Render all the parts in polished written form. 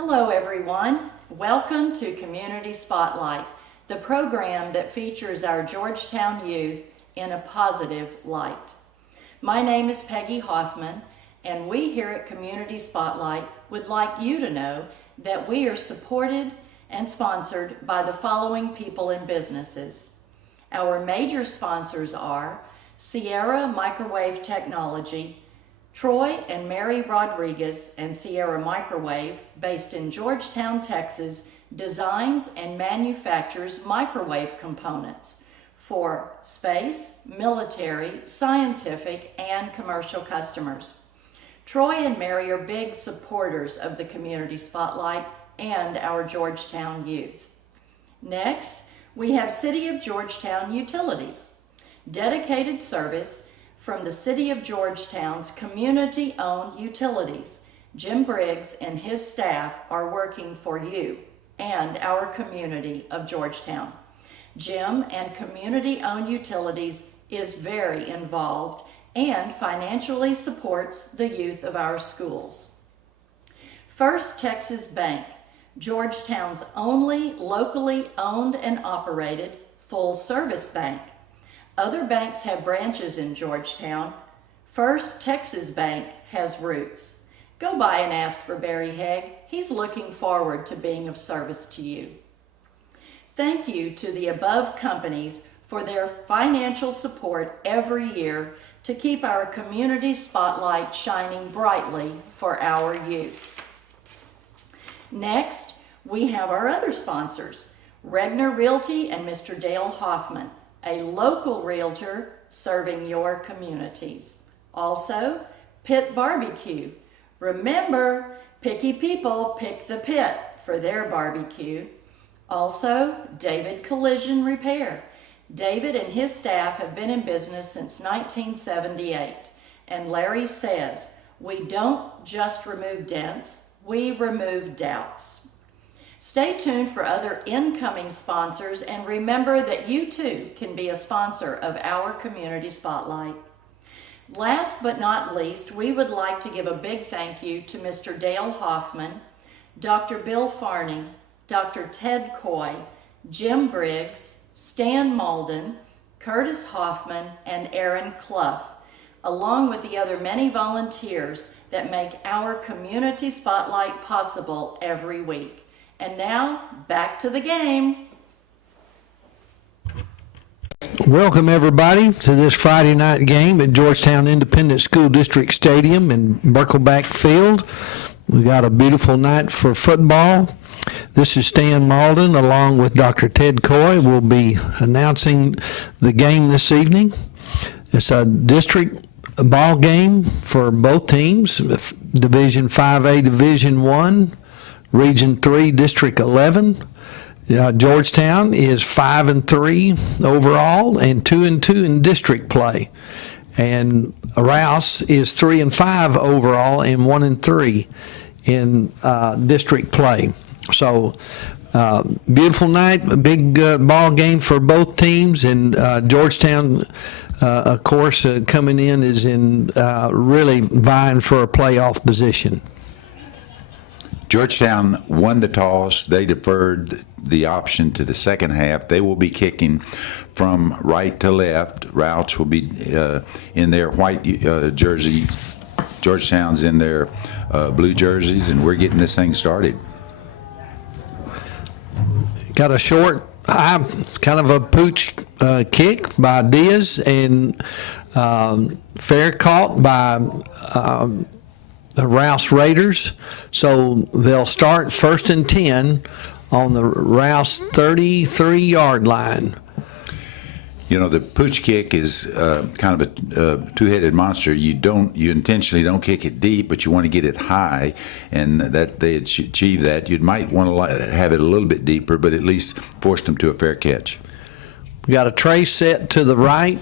Hello everyone. Welcome to Community Spotlight, the program that features our Georgetown youth in a positive light. My name is Peggy Hoffman, and we here at Community Spotlight would like you to know that we are supported and sponsored by the following people and businesses. Our major sponsors are Sierra Microwave Technology, Troy and Mary Rodriguez and Sierra Microwave, based in Georgetown, Texas, designs and manufactures microwave components for space, military, scientific, and commercial customers. Troy and Mary are big supporters of the Community Spotlight and our Georgetown youth. Next, we have City of Georgetown Utilities, dedicated service from the City of Georgetown's community-owned utilities. Jim Briggs and his staff are working for you and our community of Georgetown. Jim and community-owned utilities is very involved and financially supports the youth of our schools. First Texas Bank, Georgetown's only locally owned and operated full-service bank. Other banks have branches in Georgetown. First Texas Bank has roots. Go by and ask for Barry Haig. He's looking forward to being of service to you. Thank you to the above companies for their financial support every year to keep our Community Spotlight shining brightly for our youth. Next, we have our other sponsors, Regner Realty and Mr. Dale Hoffman, a local realtor serving your communities. Also, Pit Barbecue. Remember, picky people pick the pit for their barbecue. Also, David Collision Repair. David and his staff have been in business since 1978. And Larry says, we don't just remove dents, we remove doubts. Stay tuned for other incoming sponsors, and remember that you too can be a sponsor of our Community Spotlight. Last but not least, we would like to give a big thank you to Mr. Dale Hoffman, Dr. Bill Farney, Dr. Ted Coy, Jim Briggs, Stan Malden, Curtis Hoffman, and Aaron Clough, along with the other many volunteers that make our Community Spotlight possible every week. And now, back to the game. Welcome everybody to this Friday night game at Georgetown Independent School District Stadium in Birkelback Field. We got a beautiful night for football. This is Stan Malden along with Dr. Ted Coy. We'll be announcing the game this evening. It's a district ball game for both teams, Division 5A, Division 1. Region 3, District 11. Georgetown is 5-3 overall and 2-2 in district play. And Rouse is 3-5 overall and 1-3 in district play. So beautiful night, a big ball game for both teams, and Georgetown, of course, coming in is in really vying for a playoff position. Georgetown won the toss. They deferred the option to the second half. They will be kicking from right to left. Rouse will be in their white jersey. Georgetown's in their blue jerseys, and we're getting this thing started. Got a short, high, kind of a pooch kick by Diaz, and fair caught by the Rouse Raiders. So they'll start 1st and 10 on the Rouse 33-yard line. You know, the pooch kick is kind of a two-headed monster. You intentionally don't kick it deep, but you want to get it high, and that they achieve that. You might want to have it a little bit deeper, but at least force them to a fair catch. We got a tray set to the right,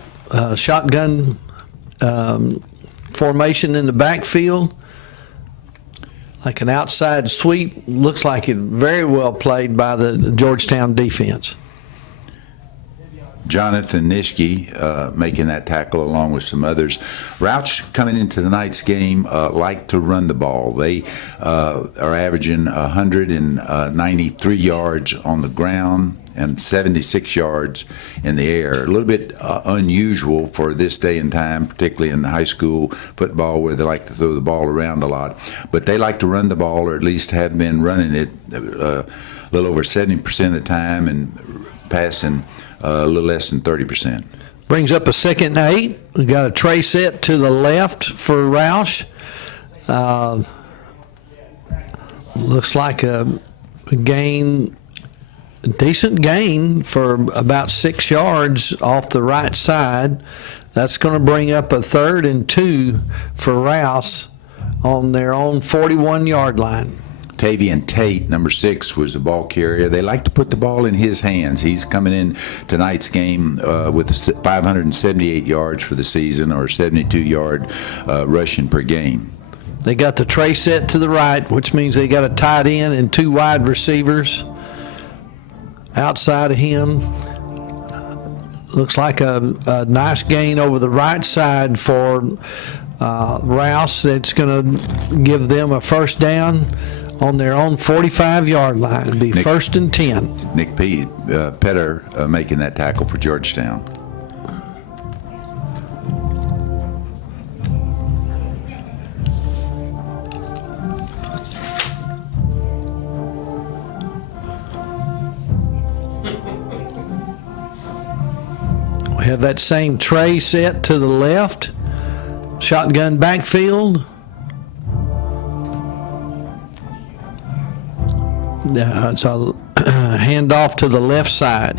shotgun formation in the backfield. Like an outside sweep, looks like it very well played by the Georgetown defense. Jonathan Nishke making that tackle along with some others. Rouse coming into tonight's game like to run the ball. They are averaging 193 yards on the ground and 76 yards in the air. A little bit unusual for this day and time, particularly in high school football where they like to throw the ball around a lot. But they like to run the ball, or at least have been running it a little over 70% of the time and passing a little less than 30%. Brings up a 2nd and 8. We got a tray set to the left for Rouse. Looks like a decent gain for about 6 yards off the right side. That's going to bring up a 3rd and 2 for Rouse on their own 41-yard line. Tavian Tate, number 6, was the ball carrier. They like to put the ball in his hands. He's coming in tonight's game with 578 yards for the season, or 72-yard rushing per game. They got the tray set to the right, which means they got a tight end and 2 wide receivers outside of him. Looks like a nice gain over the right side for Rouse. That's going to give them a 1st down on their own 45-yard line. It'll be 1st and 10. Nick Petter making that tackle for Georgetown. We have that same tray set to the left. Shotgun backfield. It's a handoff to the left side.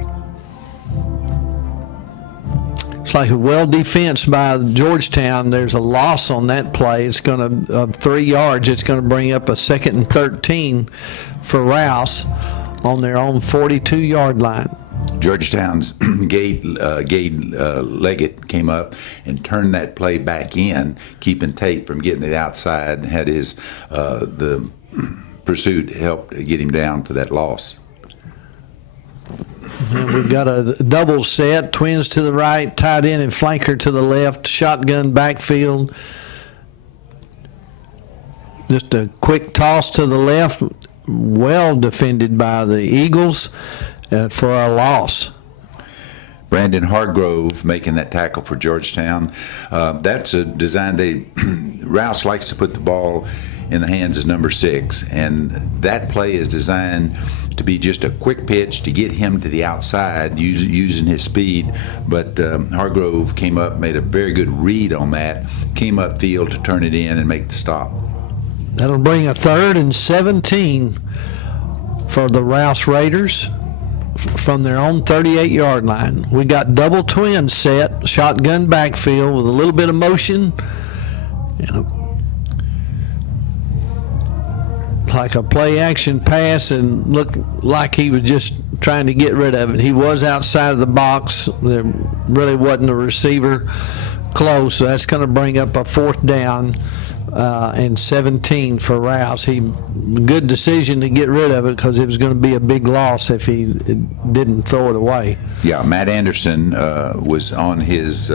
It's like a well defense by Georgetown. There's a loss on that play. It's going to 3 yards. It's going to bring up a 2nd and 13 for Rouse on their own 42-yard line. Georgetown's Gade Leggett came up and turned that play back in, keeping Tate from getting it outside, and had his the pursuit helped get him down for that loss. And we've got a double set, twins to the right, tight end and flanker to the left, shotgun backfield. Just a quick toss to the left, well defended by the Eagles for a loss. Brandon Hargrove making that tackle for Georgetown. That's a design. Rouse likes to put the ball in the hands of number 6, and that play is designed to be just a quick pitch to get him to the outside using his speed. But Hargrove came up, made a very good read on that, came upfield to turn it in and make the stop. That'll bring a 3rd and 17 for the Rouse Raiders from their own 38-yard line. We got double twin set, shotgun backfield with a little bit of motion, like a play action pass, and looked like he was just trying to get rid of it. He was outside of the box. There really wasn't a receiver close, so that's going to bring up a 4th down and 17 for Rouse. Good decision to get rid of it, because it was going to be a big loss if he didn't throw it away. Yeah, Matt Anderson was on his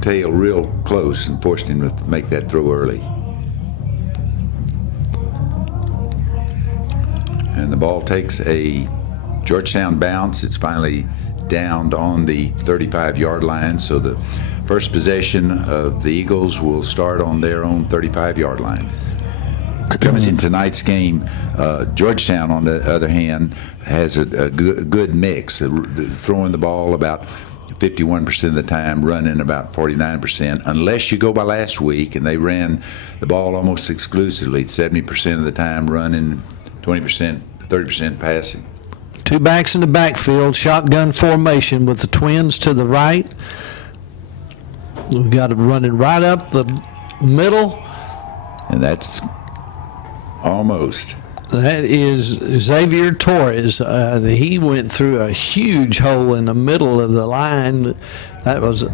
tail real close and forced him to make that throw early. And the ball takes a Georgetown bounce. It's finally downed on the 35-yard line, so the first possession of the Eagles will start on their own 35-yard line. Coming in tonight's game, Georgetown, on the other hand, has a good mix. Throwing the ball about 51% of the time, running about 49%, unless you go by last week, and they ran the ball almost exclusively, 70% of the time running, 20%, 30% passing. 2 backs in the backfield, shotgun formation with the twins to the right. We've got it running right up the middle. And that's almost. That is Xavier Torres. He went through a huge hole in the middle of the line. That was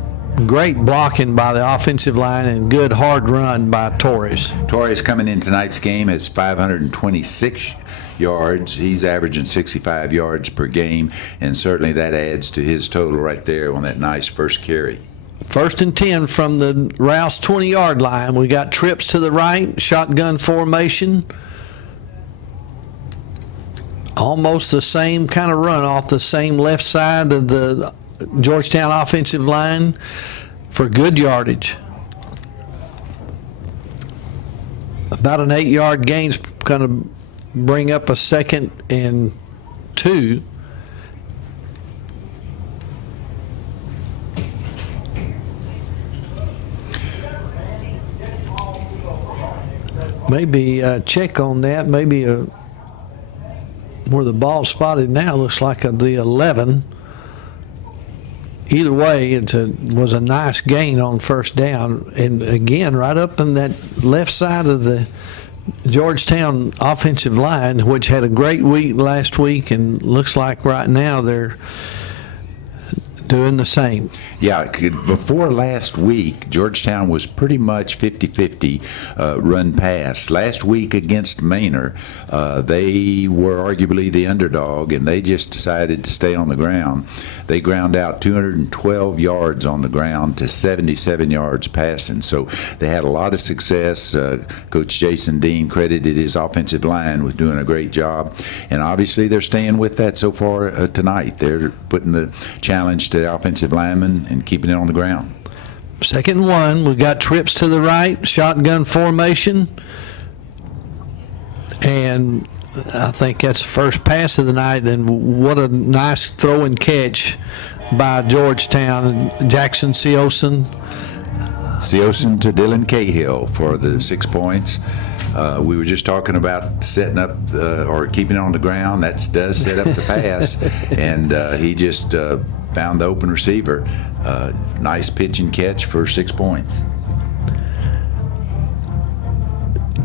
great blocking by the offensive line and good hard run by Torres. Torres coming in tonight's game has 526 yards. He's averaging 65 yards per game, and certainly that adds to his total right there on that nice first carry. 1st and 10 from the Rouse 20-yard line. We got trips to the right, shotgun formation. Almost the same kind of run off the same left side of the Georgetown offensive line for good yardage. About an 8-yard gain's going to bring up a 2nd and 2. Maybe check on that. Maybe where the ball's spotted now looks like the 11. Either way, was a nice gain on 1st down. And again, right up in that left side of the Georgetown offensive line, which had a great week last week, and looks like right now they're doing the same. Yeah, before last week, Georgetown was pretty much 50-50 run pass. Last week against Manor, they were arguably the underdog, and they just decided to stay on the ground. They ground out 212 yards on the ground to 77 yards passing. So they had a lot of success. Coach Jason Dean credited his offensive line with doing a great job. And obviously they're staying with that so far tonight. They're putting the challenge to the offensive linemen and keeping it on the ground. 2nd and 1. We got trips to the right, shotgun formation. And I think that's the first pass of the night, and what a nice throw and catch by Georgetown. Jackson Seoson to Dylan Cahill for the 6 points. We were just talking about setting up or keeping it on the ground. That does set up the pass, and he just found the open receiver. Nice pitch and catch for 6 points.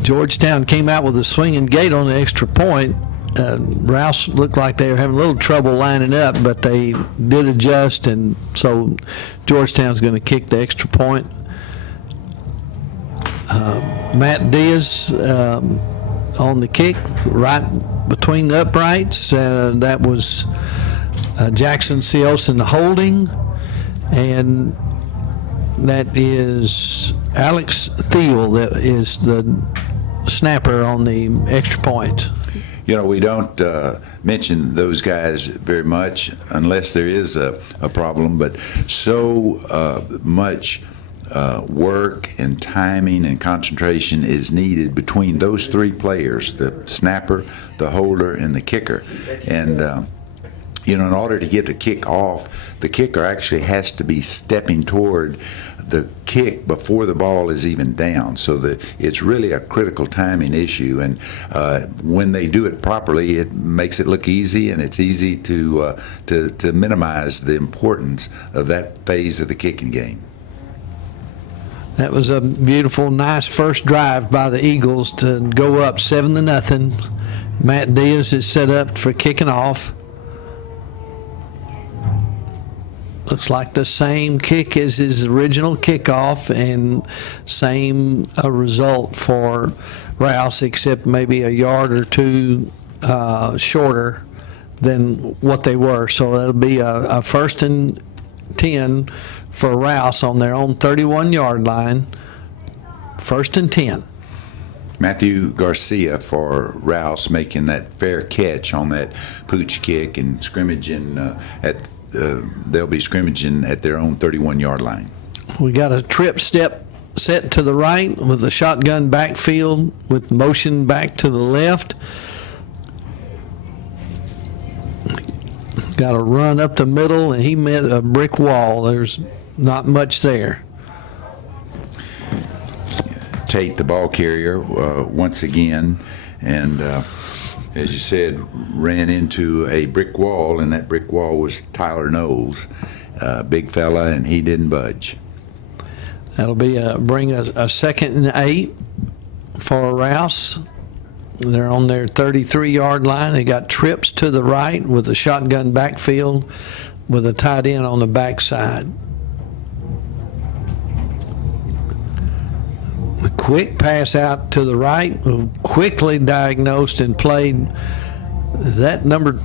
Georgetown came out with a swinging gate on the extra point. Rouse looked like they were having a little trouble lining up, but they did adjust, and so Georgetown's going to kick the extra point. Matt Diaz on the kick, right between the uprights. That was Jackson Seoson holding, and that is Alex Thiel that is the snapper on the extra point. You know, we don't mention those guys very much unless there is a problem, but so much work and timing and concentration is needed between those 3 players, the snapper, the holder, and the kicker. And you know, in order to get the kick off, the kicker actually has to be stepping toward the kick before the ball is even down. So that it's really a critical timing issue. And when they do it properly, it makes it look easy, and it's easy to minimize the importance of that phase of the kicking game. That was a beautiful, nice first drive by the Eagles to go up 7-0. Matt Diaz is set up for kicking off. Looks like the same kick as his original kickoff, and same result for Rouse, except maybe a yard or 2 shorter than what they were. So that'll be a 1st and 10 for Rouse on their own 31-yard line. 1st and 10. Matthew Garcia for Rouse making that fair catch on that pooch kick and scrimmaging they'll be scrimmaging at their own 31-yard line. We got a trip step set to the right with a shotgun backfield with motion back to the left. Got a run up the middle, and he met a brick wall. There's not much there. Tate, the ball carrier, once again, and as you said, ran into a brick wall, and that brick wall was Tyler Knowles, big fella, and he didn't budge. That'll be bring a 2nd and 8 for Rouse. They're on their 33-yard line. They got trips to the right with a shotgun backfield with a tight end on the backside. quick pass out to the right, quickly diagnosed and played. That number,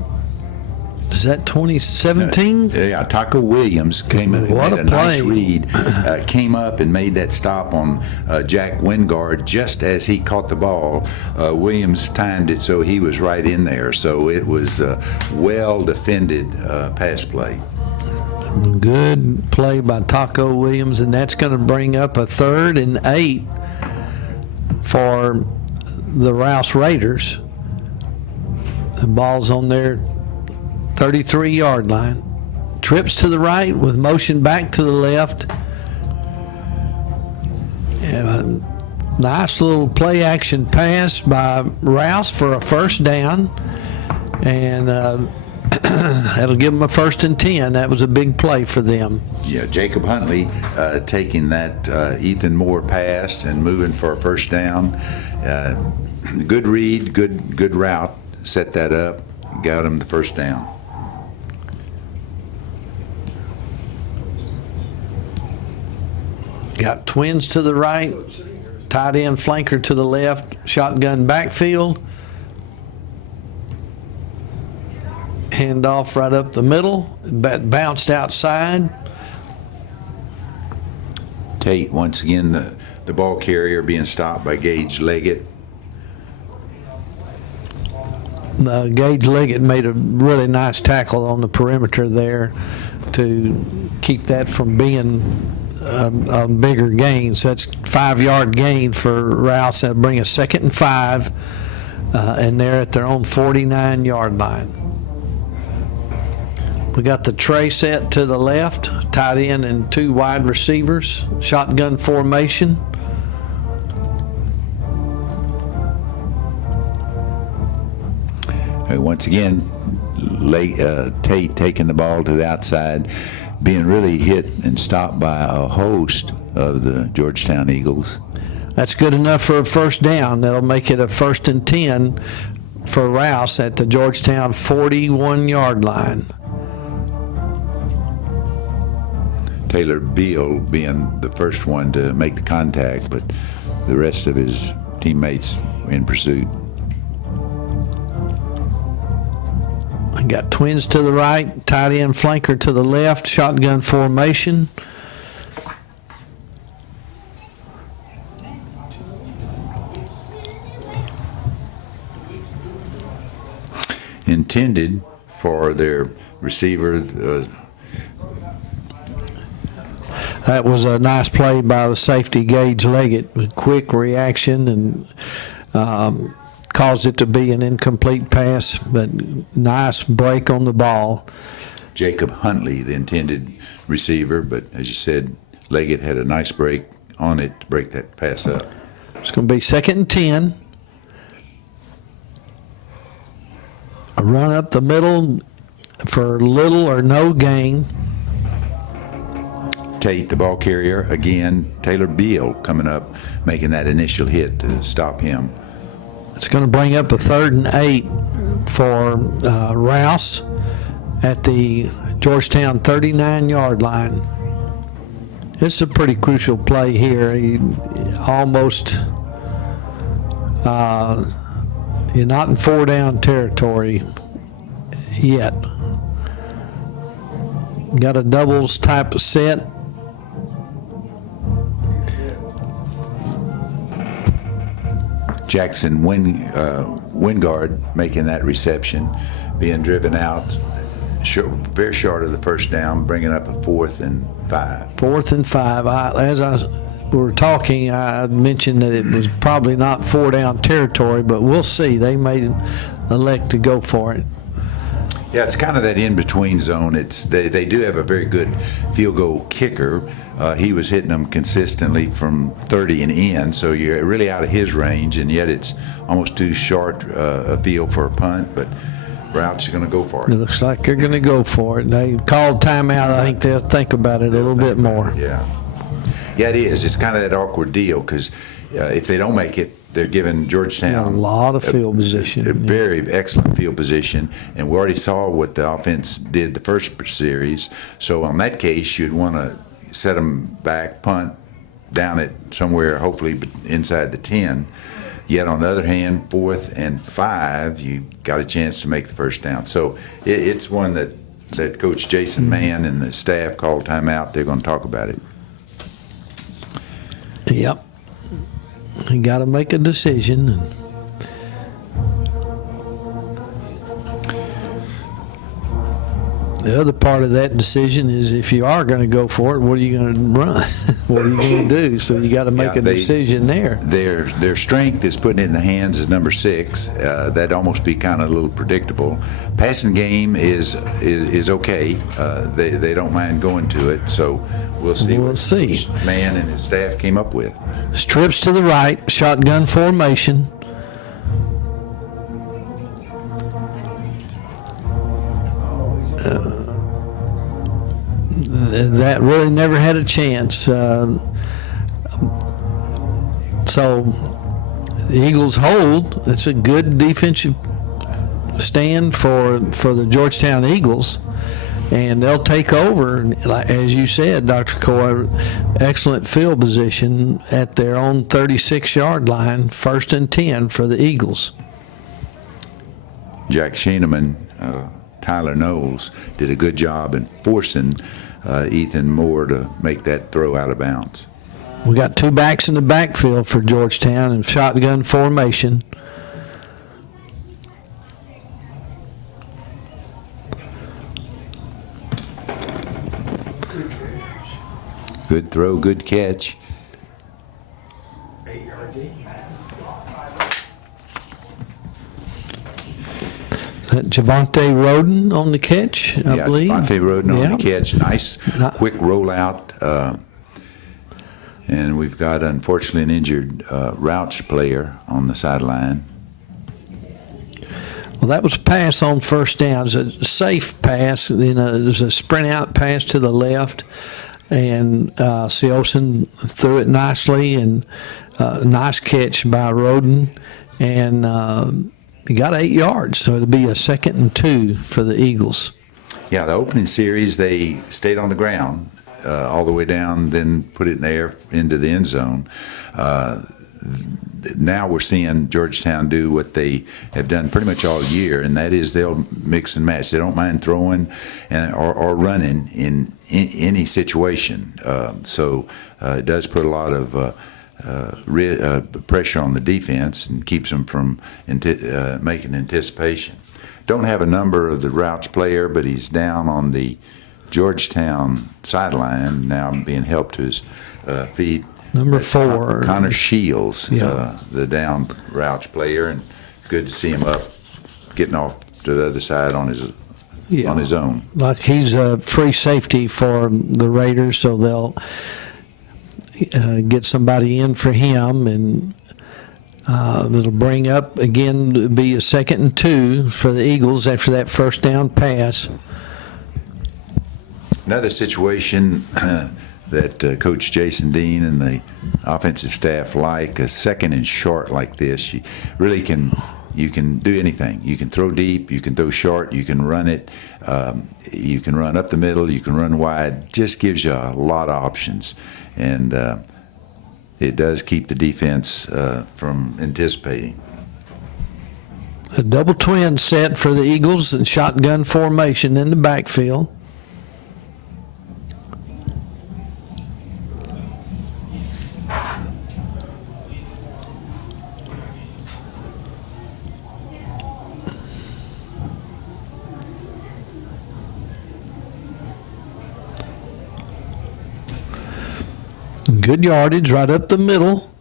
is that 2017? Yeah, Taco Williams came in, What made a a nice play. read, came up and made that stop on Jack Wingard just as he caught the ball. Williams timed it so he was right in there. So it was well defended pass play. Good play by Taco Williams, and that's going to bring up a 3rd and 8 for the Rouse Raiders. The ball's on their 33-yard line. Trips to the right with motion back to the left. And a nice little play action pass by Rouse for a first down. And that'll give them a 1st and 10. That was a big play for them. Yeah, Jacob Huntley taking that Ethan Moore pass and moving for a first down. Good read, good route. Set that up, got him the first down. Got twins to the right, tight end flanker to the left, shotgun backfield. Handoff right up the middle, bounced outside. Tate, once again, the ball carrier being stopped by Gage Leggett. Gage Leggett made a really nice tackle on the perimeter there to keep that from being a bigger gain. So that's 5-yard gain for Rouse. That'll bring a 2nd and 5, and they're at their own 49-yard line. We got the tray set to the left, tight end and 2 wide receivers, shotgun formation. Once again, Tate taking the ball to the outside, being really hit and stopped by a host of the Georgetown Eagles. That's good enough for a first down. That'll make it a 1st and 10 for Rouse at the Georgetown 41-yard line. Taylor Beal being the first one to make the contact, but the rest of his teammates in pursuit. I got twins to the right, tight end flanker to the left, shotgun formation. Intended for their receiver. That was a nice play by the safety Gage Leggett with quick reaction and caused it to be an incomplete pass, but nice break on the ball. Jacob Huntley, the intended receiver, but as you said, Leggett had a nice break on it to break that pass up. It's going to be 2nd and 10. A run up the middle for little or no gain. Tate, the ball carrier, again, Taylor Beal coming up, making that initial hit to stop him. It's going to bring up a 3rd and 8 for Rouse at the Georgetown 39-yard line. This is a pretty crucial play here. You're not in 4-down territory yet. Got a doubles type of set. Jackson Wingard making that reception, being driven out very short of the first down, bringing up a 4th and 5. 4th and 5. As we were talking, I mentioned that it was probably not 4-down territory, but we'll see. They may elect to go for it. Yeah, it's kind of that in-between zone. They do have a very good field goal kicker. He was hitting them consistently from 30 and in, so you're really out of his range, and yet it's almost too short a field for a punt, but Rouse is going to go for it. It looks like they're going to go for it. They called timeout. I think they'll think about it a little bit more. Yeah, it is. It's kind of that awkward deal because if they don't make it, they're giving Georgetown a lot of field position. A very excellent field position, and we already saw what the offense did the first series. So on that case, you'd want to set them back, punt, down at somewhere hopefully inside the 10. Yet on the other hand, 4th and 5, you got a chance to make the first down. So it's one that Coach Jason Mann and the staff called timeout. They're going to talk about it. Yep. You got to make a decision. The other part of that decision is if you are going to go for it, what are you going to run? What are you going to do? So you got to make a decision there. Their strength is putting it in the hands of number 6. That'd almost be kind of a little predictable. Passing game is okay. They don't mind going to it. So we'll see what Coach Mann and his staff came up with. Strips to the right, shotgun formation. That really never had a chance. So the Eagles hold. It's a good defensive stand for the Georgetown Eagles, and they'll take over. As you said, Dr. Coy, excellent field position at their own 36-yard line, 1st and 10 for the Eagles. Jack Schieneman, Tyler Knowles did a good job in forcing Ethan Moore to make that throw out of bounds. We got 2 backs in the backfield for Georgetown in shotgun formation. Good throw, good catch. 8-yard gain. Javante Roden on the catch, I believe. Javante Roden on the catch. Nice, quick rollout. And we've got, unfortunately, an injured Rouse player on the sideline. Well, that was a pass on 1st down. It was a safe pass. It was a sprint out pass to the left. And Seosin threw it nicely, and nice catch by Roden. And he got 8 yards, so it'll be a 2nd and 2 for the Eagles. Yeah, the opening series, they stayed on the ground all the way down, then put it in the air into the end zone. Now we're seeing Georgetown do what they have done pretty much all year, and that is they'll mix and match. They don't mind throwing or running in any situation. So it does put a lot of pressure on the defense and keeps them from making anticipation. Don't have a number of the Rouse player, but he's down on the Georgetown sideline now, being helped to his feet. Number 4. Connor Shields, the down Rouse player, and good to see him up, getting off to the other side on his own. Like he's a free safety for the Raiders, so they'll get somebody in for him, and it'll bring up again, be a 2nd and 2 for the Eagles after that 1st down pass. Another situation that Coach Jason Dean and the offensive staff like, a 2nd and short like this, you really can do anything. You can throw deep, you can throw short, you can run it, you can run up the middle, you can run wide. Just gives you a lot of options, and it does keep the defense from anticipating. A double twin set for the Eagles and shotgun formation in the backfield. Good yardage right up the middle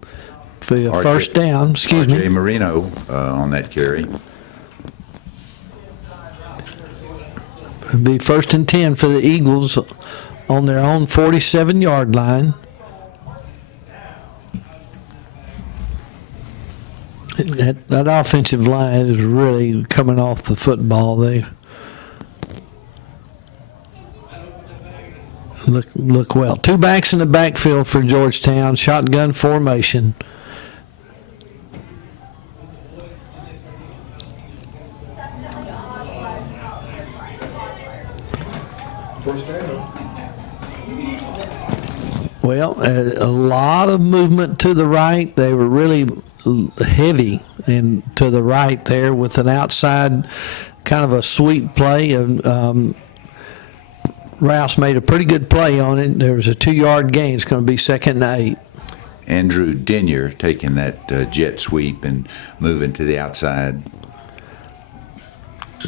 for your 1st down. Excuse me. RJ Marino on that carry. It'll be 1st and 10 for the Eagles on their own 47-yard line. That offensive line is really coming off the football. They look well. 2 backs in the backfield for Georgetown, shotgun formation. First down. Well, a lot of movement to the right. They were really heavy and to the right there with an outside kind of a sweep play. And Rouse made a pretty good play on it. There was a 2-yard gain. It's going to be 2nd and 8. Andrew Denyer taking that jet sweep and moving to the outside.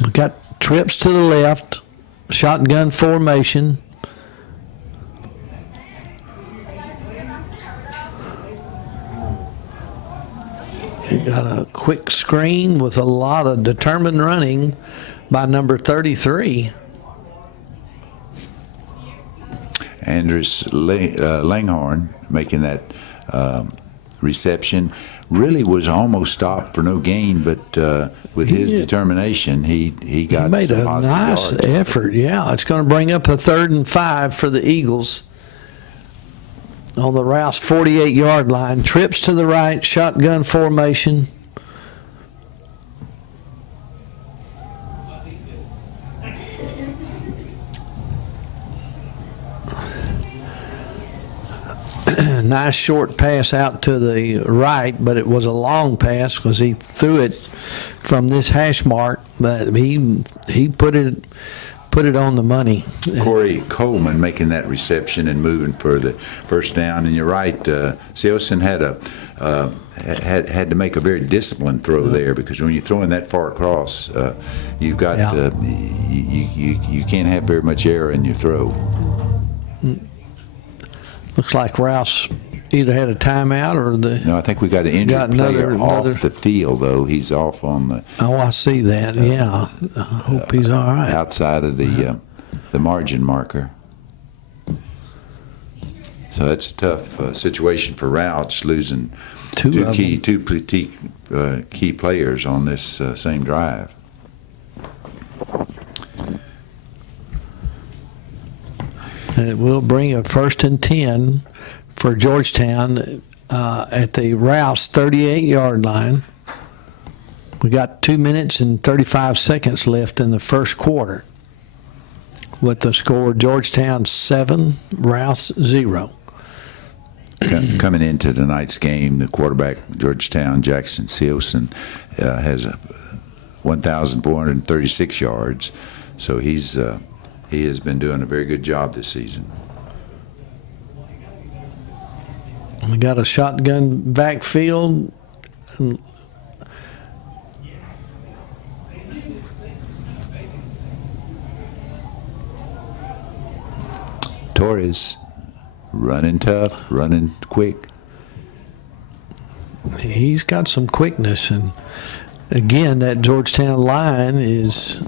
We got trips to the left, shotgun formation. Got a quick screen with a lot of determined running by number 33. Andres Langhorn making that reception. Really was almost stopped for no gain, but with his determination, he got He made some a positive nice yards. effort. Yeah, it's going to bring up a 3rd and 5 for the Eagles. On the Rouse 48-yard line, trips to the right, shotgun formation. Nice short pass out to the right, but it was a long pass because he threw it from this hash mark. But he put it on the money. Corey Coleman making that reception and moving for the first down. And you're right, Seelson had to make a very disciplined throw there, because when you're throwing that far across, you've got you can't have very much error in your throw. Looks like Rouse either had a timeout or No, I think we got an injured player off the field, though. He's off on the. Oh, I see that. Yeah, I hope he's all right. Outside of the margin marker. So that's a tough situation for Rouse, losing two key players on this same drive. It will bring a 1st and 10 for Georgetown at the Rouse 38-yard line. We got 2 minutes and 35 seconds left in the first quarter, with the score Georgetown 7, Rouse 0. Coming into tonight's game, the quarterback, Georgetown, Jackson Seelson, has 1,436 yards. So he has been doing a very good job this season. We got a shotgun backfield. Torres running tough, running quick. He's got some quickness, and again, that Georgetown line is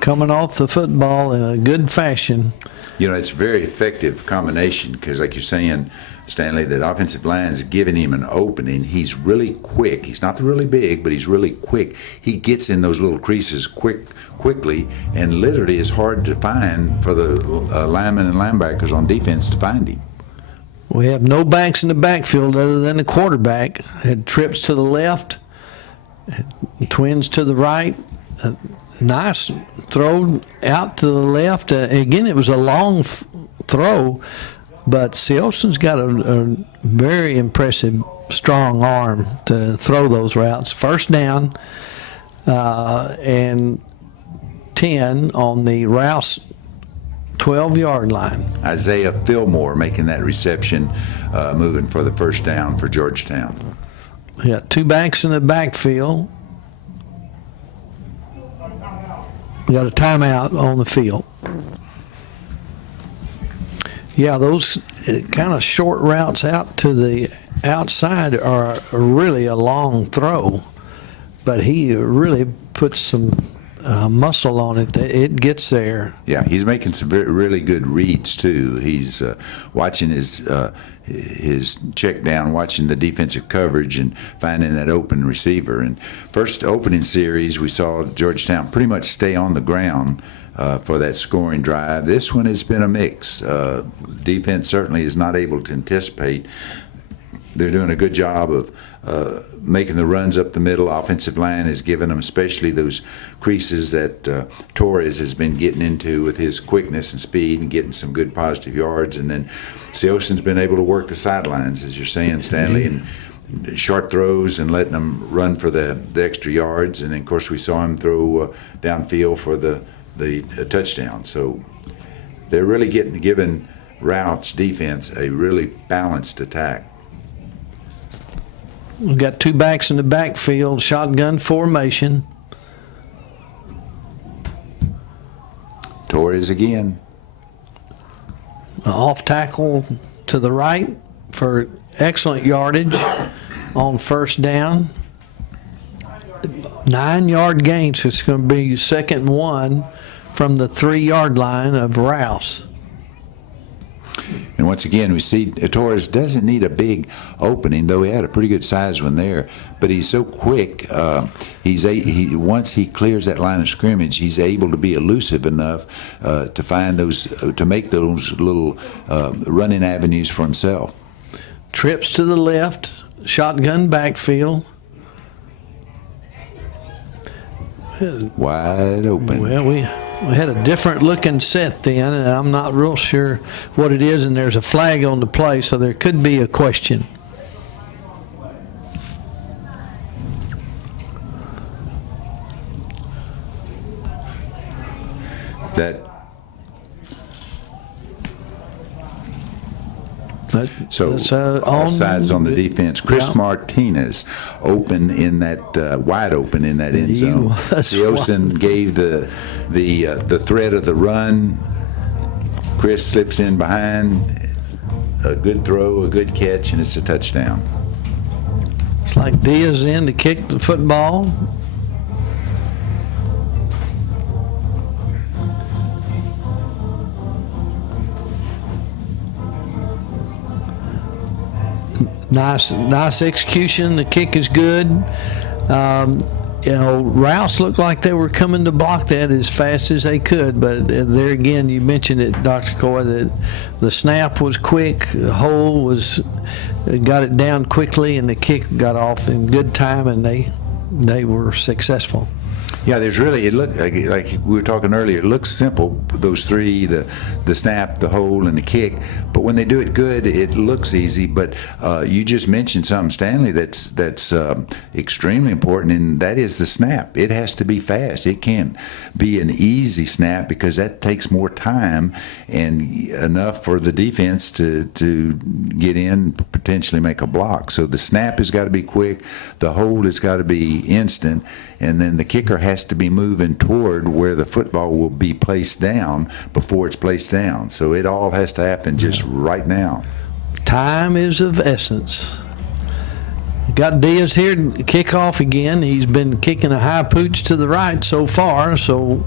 coming off the football in a good fashion. You know, it's a very effective combination, because like you're saying, Stanley, that offensive line is giving him an opening. He's really quick. He's not really big, but he's really quick. He gets in those little creases quickly, and literally is hard to find for the linemen and linebackers on defense to find him. We have no backs in the backfield other than the quarterback. Had trips to the left, twins to the right. Nice throw out to the left. Again, it was a long throw, but Seelson's got a very impressive, strong arm to throw those routes. First down and 10 on the Rouse 12-yard line. Isaiah Fillmore making that reception, moving for the first down for Georgetown. We got 2 backs in the backfield. We got a timeout on the field. Yeah, those kind of short routes out to the outside are really a long throw, but he really puts some muscle on it. It gets there. Yeah, he's making some really good reads too. He's watching his check down, watching the defensive coverage, and finding that open receiver. And first opening series, we saw Georgetown pretty much stay on the ground for that scoring drive. This one has been a mix. Defense certainly is not able to anticipate. They're doing a good job making the runs up the middle. Offensive line has given them, especially those creases that Torres has been getting into with his quickness and speed and getting some good positive yards. And then Seoson's been able to work the sidelines, as you're saying, Stanley, and short throws and letting them run for the extra yards. And then, of course, we saw him throw downfield for the touchdown. So they're really giving Rouse's defense a really balanced attack. We've got two backs in the backfield, shotgun formation. Torres again. Off tackle to the right for excellent yardage on first down. 9-yard gain, so it's going to be 2nd and 1 from the 3-yard line of Rouse. And once again, we see Torres doesn't need a big opening, though he had a pretty good size one there. But he's so quick. Once he clears that line of scrimmage, he's able to be elusive enough to find those, to make those little running avenues for himself. Trips to the left, shotgun backfield. Wide open. Well, we had a different looking set then, and I'm not real sure what it is, and there's a flag on the play, so there could be a question. So offsides on the defense. Chris Martinez open in that wide open in that end zone. Seoson gave the threat of the run. Chris slips in behind. A good throw, a good catch, and it's a touchdown. It's like Diaz in to kick the football. Nice execution. The kick is good. Rouse looked like they were coming to block that as fast as they could, but there again, you mentioned it, Dr. Coy, that the snap was quick, the hole got it down quickly, and the kick got off in good time, and they were successful. Yeah, there's really, it looked like we were talking earlier, it looks simple, those three, the snap, the hole, and the kick, but when they do it good, it looks easy. But you just mentioned something, Stanley, that's extremely important, and that is the snap. It has to be fast. It can't be an easy snap because that takes more time and enough for the defense to get in, potentially make a block. So the snap has got to be quick, the hold has got to be instant, and then the kicker has to be moving toward where the football will be placed down before it's placed down. So it all has to happen just right now. Time is of essence. Got Diaz here to kick off again. He's been kicking a high pooch to the right so far, so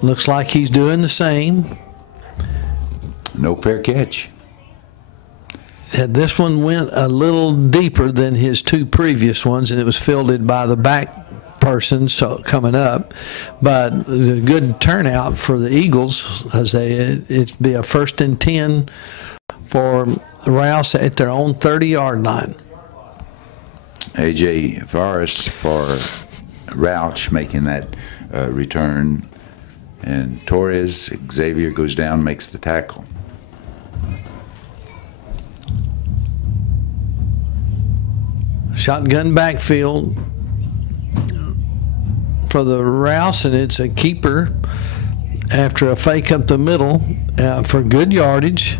looks like he's doing the same. No fair catch. This one went a little deeper than his two previous ones, and it was fielded by the back person coming up, but it was a good turnout for the Eagles as it'd be a 1st and 10 for Rouse at their own 30-yard line. A.J. Forrest for Rouse making that return, and Torres, Xavier goes down, makes the tackle. Shotgun backfield for the Rouse, and it's a keeper after a fake up the middle for good yardage.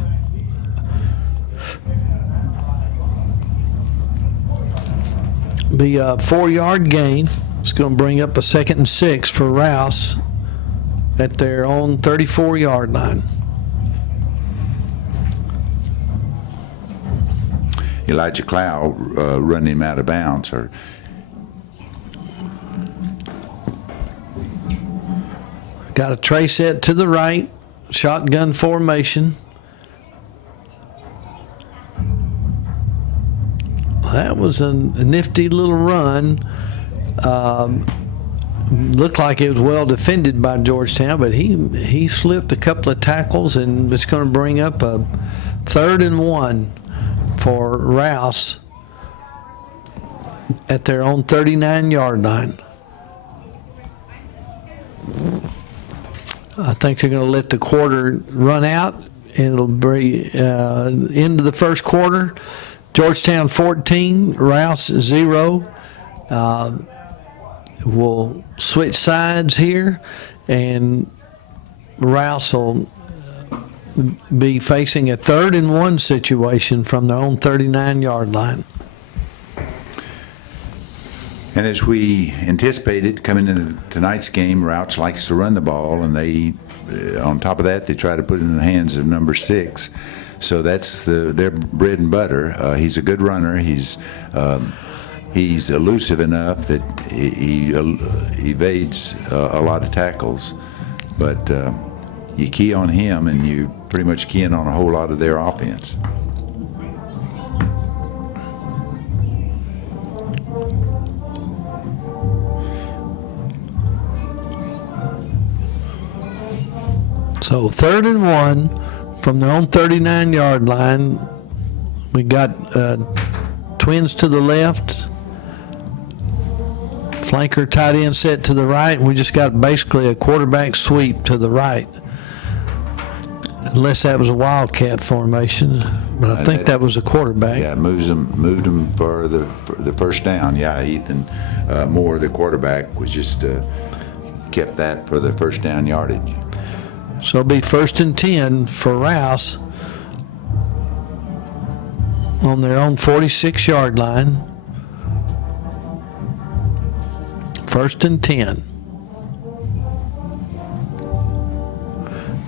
Be a 4-yard gain. It's going to bring up a 2nd and 6 for Rouse at their own 34-yard line. Elijah Clow running him out of bounds. Got a tray set to the right, shotgun formation. That was a nifty little run. Looked like it was well defended by Georgetown, but he slipped a couple of tackles, and it's going to bring up a 3rd and 1 for Rouse at their own 39-yard line. I think they're going to let the quarter run out. It'll be into the first quarter. Georgetown 14, Rouse 0. We'll switch sides here, and Rouse will be facing a 3rd and 1 situation from their own 39-yard line. And as we anticipated coming into tonight's game, Rouse likes to run the ball, and they, on top of that, they try to put it in the hands of number 6. So that's their bread and butter. He's a good runner. He's elusive enough that he evades a lot of tackles, but you key on him, and you pretty much key in on a whole lot of their offense. So 3rd and 1 from their own 39-yard line. We got twins to the left, flanker tight end set to the right, and we just got basically a quarterback sweep to the right. Unless that was a wildcat formation, but I think that was a quarterback. Yeah, moved them for the first down. Yeah, Ethan Moore, the quarterback, was just kept that for the first down yardage. So it'll be 1st and 10 for Rouse on their own 46-yard line. 1st and 10.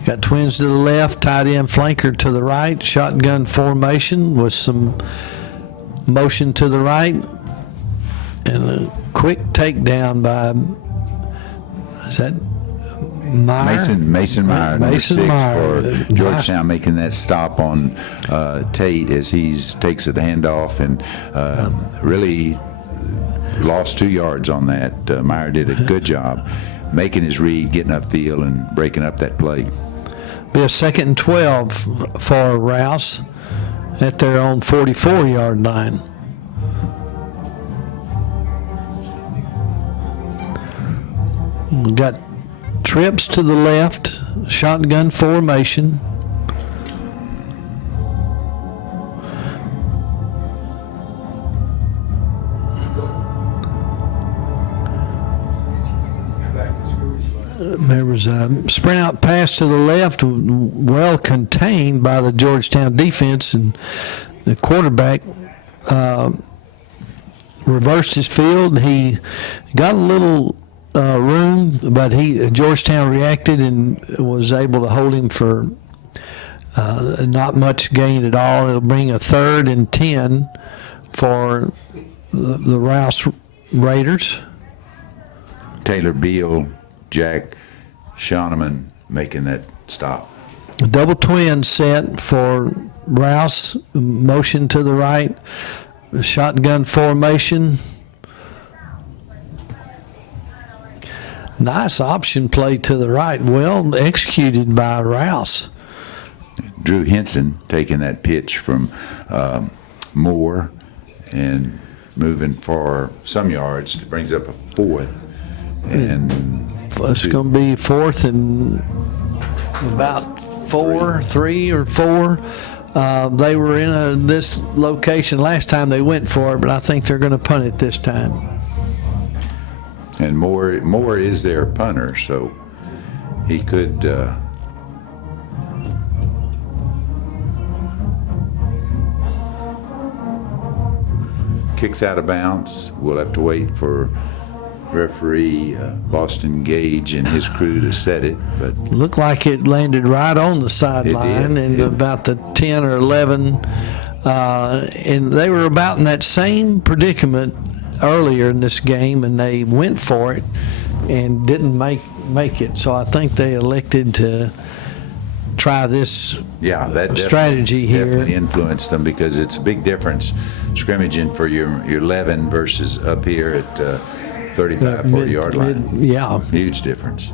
Got twins to the left, tight end flanker to the right, shotgun formation with some motion to the right, and a quick takedown by, is that Meyer? Mason Meyer, number 6 Meyer. for Georgetown, making that stop on Tate as he takes the handoff and really lost 2 yards on that. Meyer did a good job making his read, getting upfield, and breaking up that play. Be a 2nd and 12 for Rouse at their own 44-yard line. We got trips to the left, shotgun formation. There was a sprint out pass to the left, well contained by the Georgetown defense, and the quarterback reversed his field. He got a little room, but Georgetown reacted and was able to hold him for not much gain at all. It'll bring a 3rd and 10 for the Rouse Raiders. Taylor Beal, Jack Shauneman making that stop. A double twin set for Rouse, motion to the right, shotgun formation. Nice option play to the right, well executed by Rouse. Drew Henson taking that pitch from Moore and moving for some yards. It brings up a 4th. And it's going to be 4th and about 3 or 4. They were in this location last time they went for it, but I think they're going to punt it this time. And Moore is their punter, so he could kicks out of bounds. We'll have to wait for referee Boston Gage and his crew to set it, but looked like it landed right on the sideline in about the 10 or 11, and they were about in that same predicament earlier in this game, and they went for it and didn't make it. So I think they elected to try this that strategy here. Definitely influenced them, because it's a big difference scrimmaging for your 11 versus up here at 35, 40-yard line. Yeah. Huge difference.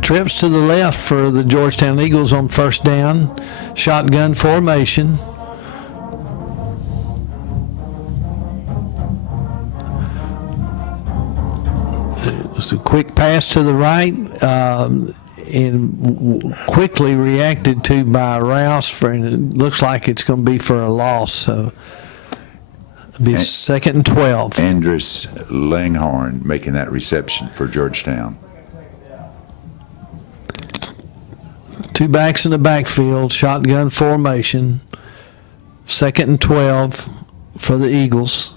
Trips to the left for the Georgetown Eagles on 1st down. Shotgun formation. It's a quick pass to the right, and quickly reacted to by Rouse, and it looks like it's going to be for a loss. So it'll be 2nd and 12. Andrus Langhorn making that reception for Georgetown. Two backs in the backfield, shotgun formation. 2nd and 12 for the Eagles.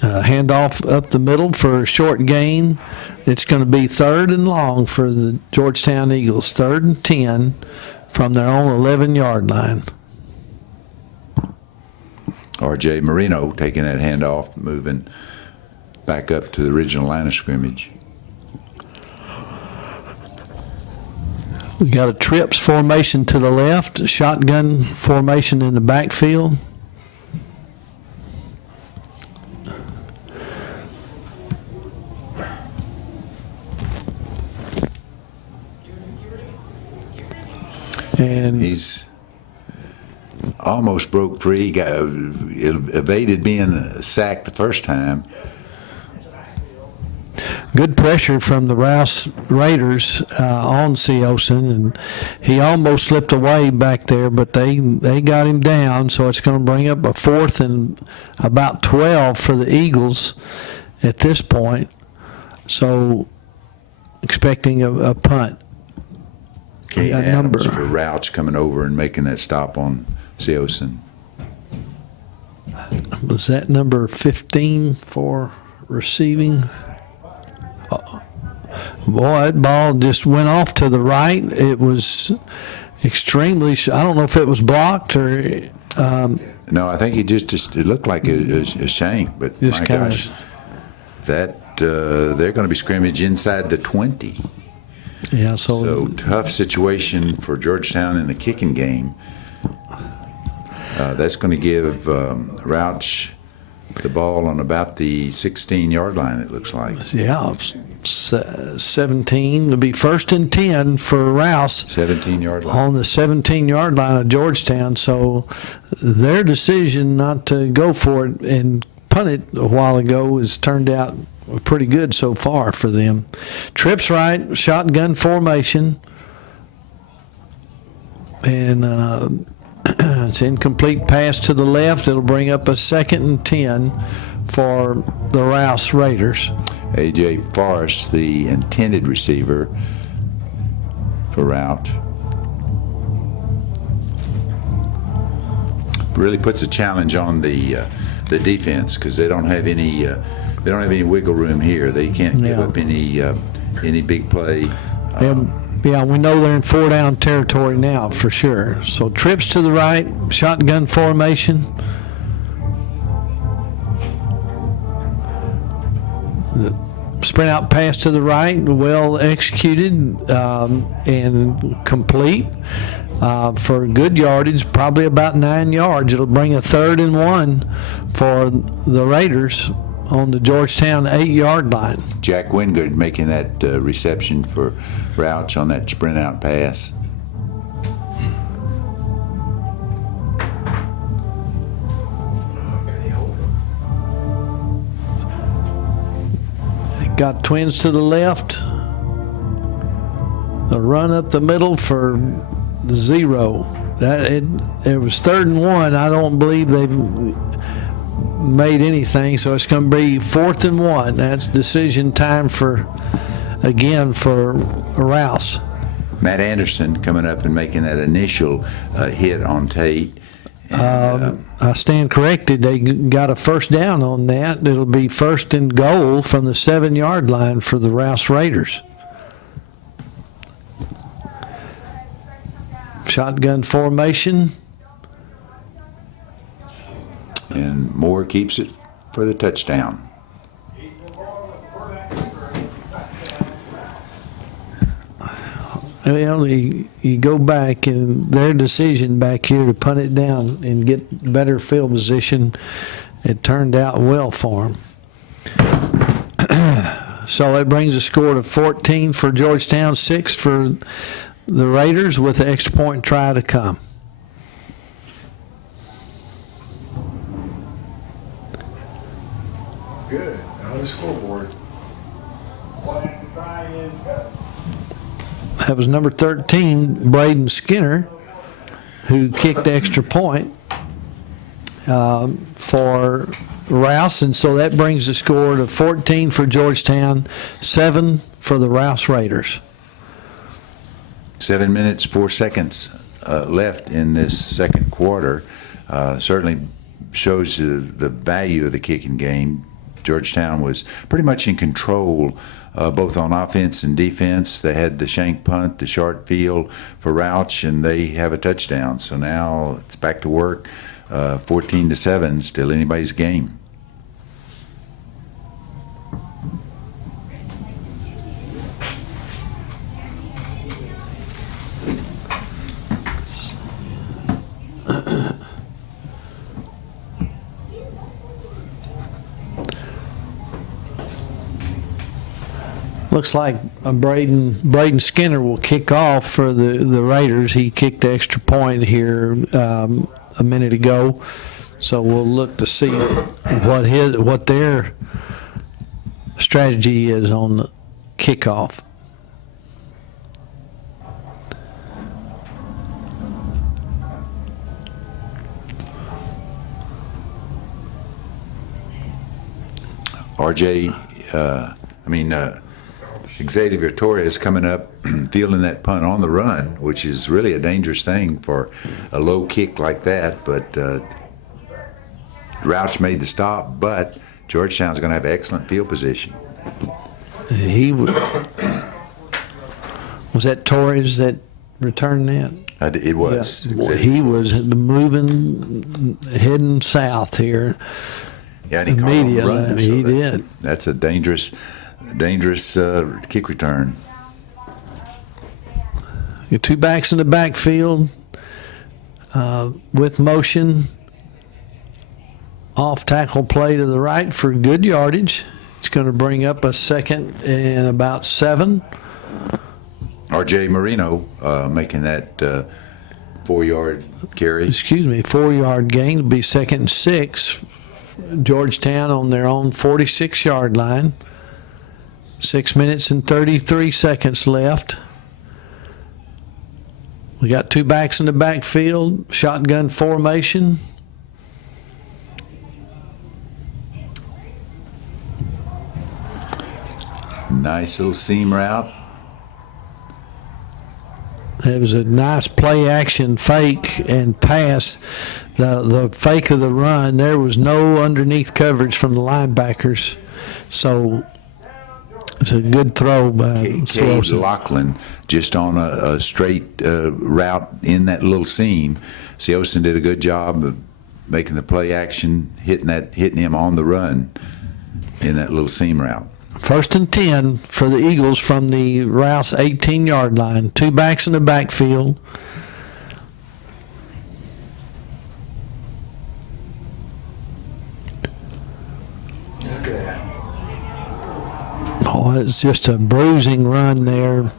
Handoff up the middle for a short gain. It's going to be 3rd and long for the Georgetown Eagles. 3rd and 10 from their own 11-yard line. R.J. Marino taking that handoff, moving back up to the original line of scrimmage. We got a trips formation to the left, a shotgun formation in the backfield. And he's almost broke free. Got evaded being sacked the first time. Good pressure from the Rouse Raiders on Seosin, and he almost slipped away back there, but they got him down, so it's going to bring up a 4th and about 12 for the Eagles at this point. So expecting a punt. Kate A Adams number. for Rouse coming over and making that stop on Seosin. Was that number 15 for receiving? Boy, that ball just went off to the right. It was extremely, I don't know if it was blocked or. No, I think it looked like a shank, but Just my kinda- gosh, that they're going to be scrimmage inside the 20. Yeah, So tough situation for Georgetown in the kicking game. That's going to give Rouse the ball on about the 16-yard line, it looks like. yeah, 17 to be 1st and 10 for Rouse 17-yard line. on the 17-yard line of Georgetown. So their decision not to go for it and punt it a while ago has turned out pretty good so far for them. Trips right, shotgun formation, and it's incomplete pass to the left. It'll bring up a 2nd and 10 for the Rouse Raiders. A.J. Forrest, the intended receiver for Rouse. Really puts a challenge on the defense because they don't have any wiggle room here. They can't give Yeah. up any big play. Yeah, we know they're in 4-down territory now for sure. So trips to the right, shotgun formation. The sprint out pass to the right, well executed and complete for good yardage, probably about 9 yards. It'll bring a 3rd and 1 for the Raiders on the Georgetown 8-yard line. Jack Wingard making that reception for Rouse on that sprint out pass. Got twins to the left. A run up the middle for 0. It was 3rd and 1. I don't believe they've made anything, so it's going to be 4th and 1. That's decision time for Rouse. Matt Anderson coming up and making that initial hit on Tate. I stand corrected. They got a 1st down on that. It'll be 1st and goal from the 7-yard line for the Rouse Raiders. Shotgun formation. And Moore keeps it for the touchdown. Well, you go back and their decision back here to punt it down and get better field position, it turned out well for them. So that brings a score to 14 for Georgetown, 6 for the Raiders with the extra point try to come. on the scoreboard. That was number 13, Braden Skinner, who kicked the extra point for Rouse, and so that brings the score to 14 for Georgetown, 7 for the Rouse Raiders. 7 minutes, 4 seconds left in this second quarter. Certainly shows the value of the kicking game. Georgetown was pretty much in control, both on offense and defense. They had the shank punt, the short field for Rouse, and they have a touchdown. So now it's back to work. 14-7, still anybody's game. Looks like Braden Skinner will kick off for the Raiders. He kicked the extra point here a minute ago, so we'll look to see what their strategy is on the kickoff. Xavier Torres coming up, fielding that punt on the run, which is really a dangerous thing for a low kick like that. But Rouse made the stop, but Georgetown's going to have excellent field position. Was that Torres that returned that? It was. Yeah. He was moving, heading south here. Yeah, and he caught on the Immediately. run. He did. That's a dangerous kick return. Got two backs in the backfield with motion. Off tackle play to the right for good yardage. It's going to bring up a second and about 7. R.J. Marino making that 4-yard carry. 4-yard gain. It'll be 2nd and 6. Georgetown on their own 46-yard line. 6 minutes and 33 seconds left. We got two backs in the backfield, shotgun formation. Nice little seam route. It was a nice play action fake and pass. The fake of the run, there was no underneath coverage from the linebackers. So it's a good throw by Cade Lachlan just on a straight route in that little seam. Seosin did a good job of making the play action, hitting him on the run in that little seam route. 1st and 10 for the Eagles from the Rouse 18-yard line. Two backs in the backfield. Look at that. Oh, it's just a bruising run there.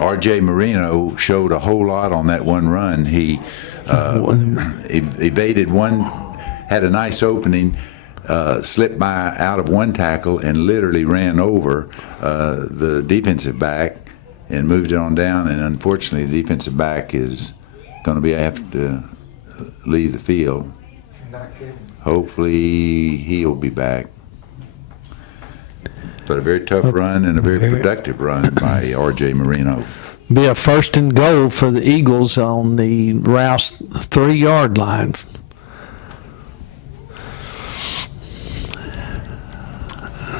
R.J. Marino showed a whole lot on that one run. He evaded one, had a nice opening, slipped by out of one tackle and literally ran over the defensive back and moved it on down. And unfortunately, the defensive back is going to have to leave the field. Hopefully, he'll be back. But a very tough run and a very productive run by R.J. Marino. Be a 1st and goal for the Eagles on the Rouse 3-yard line.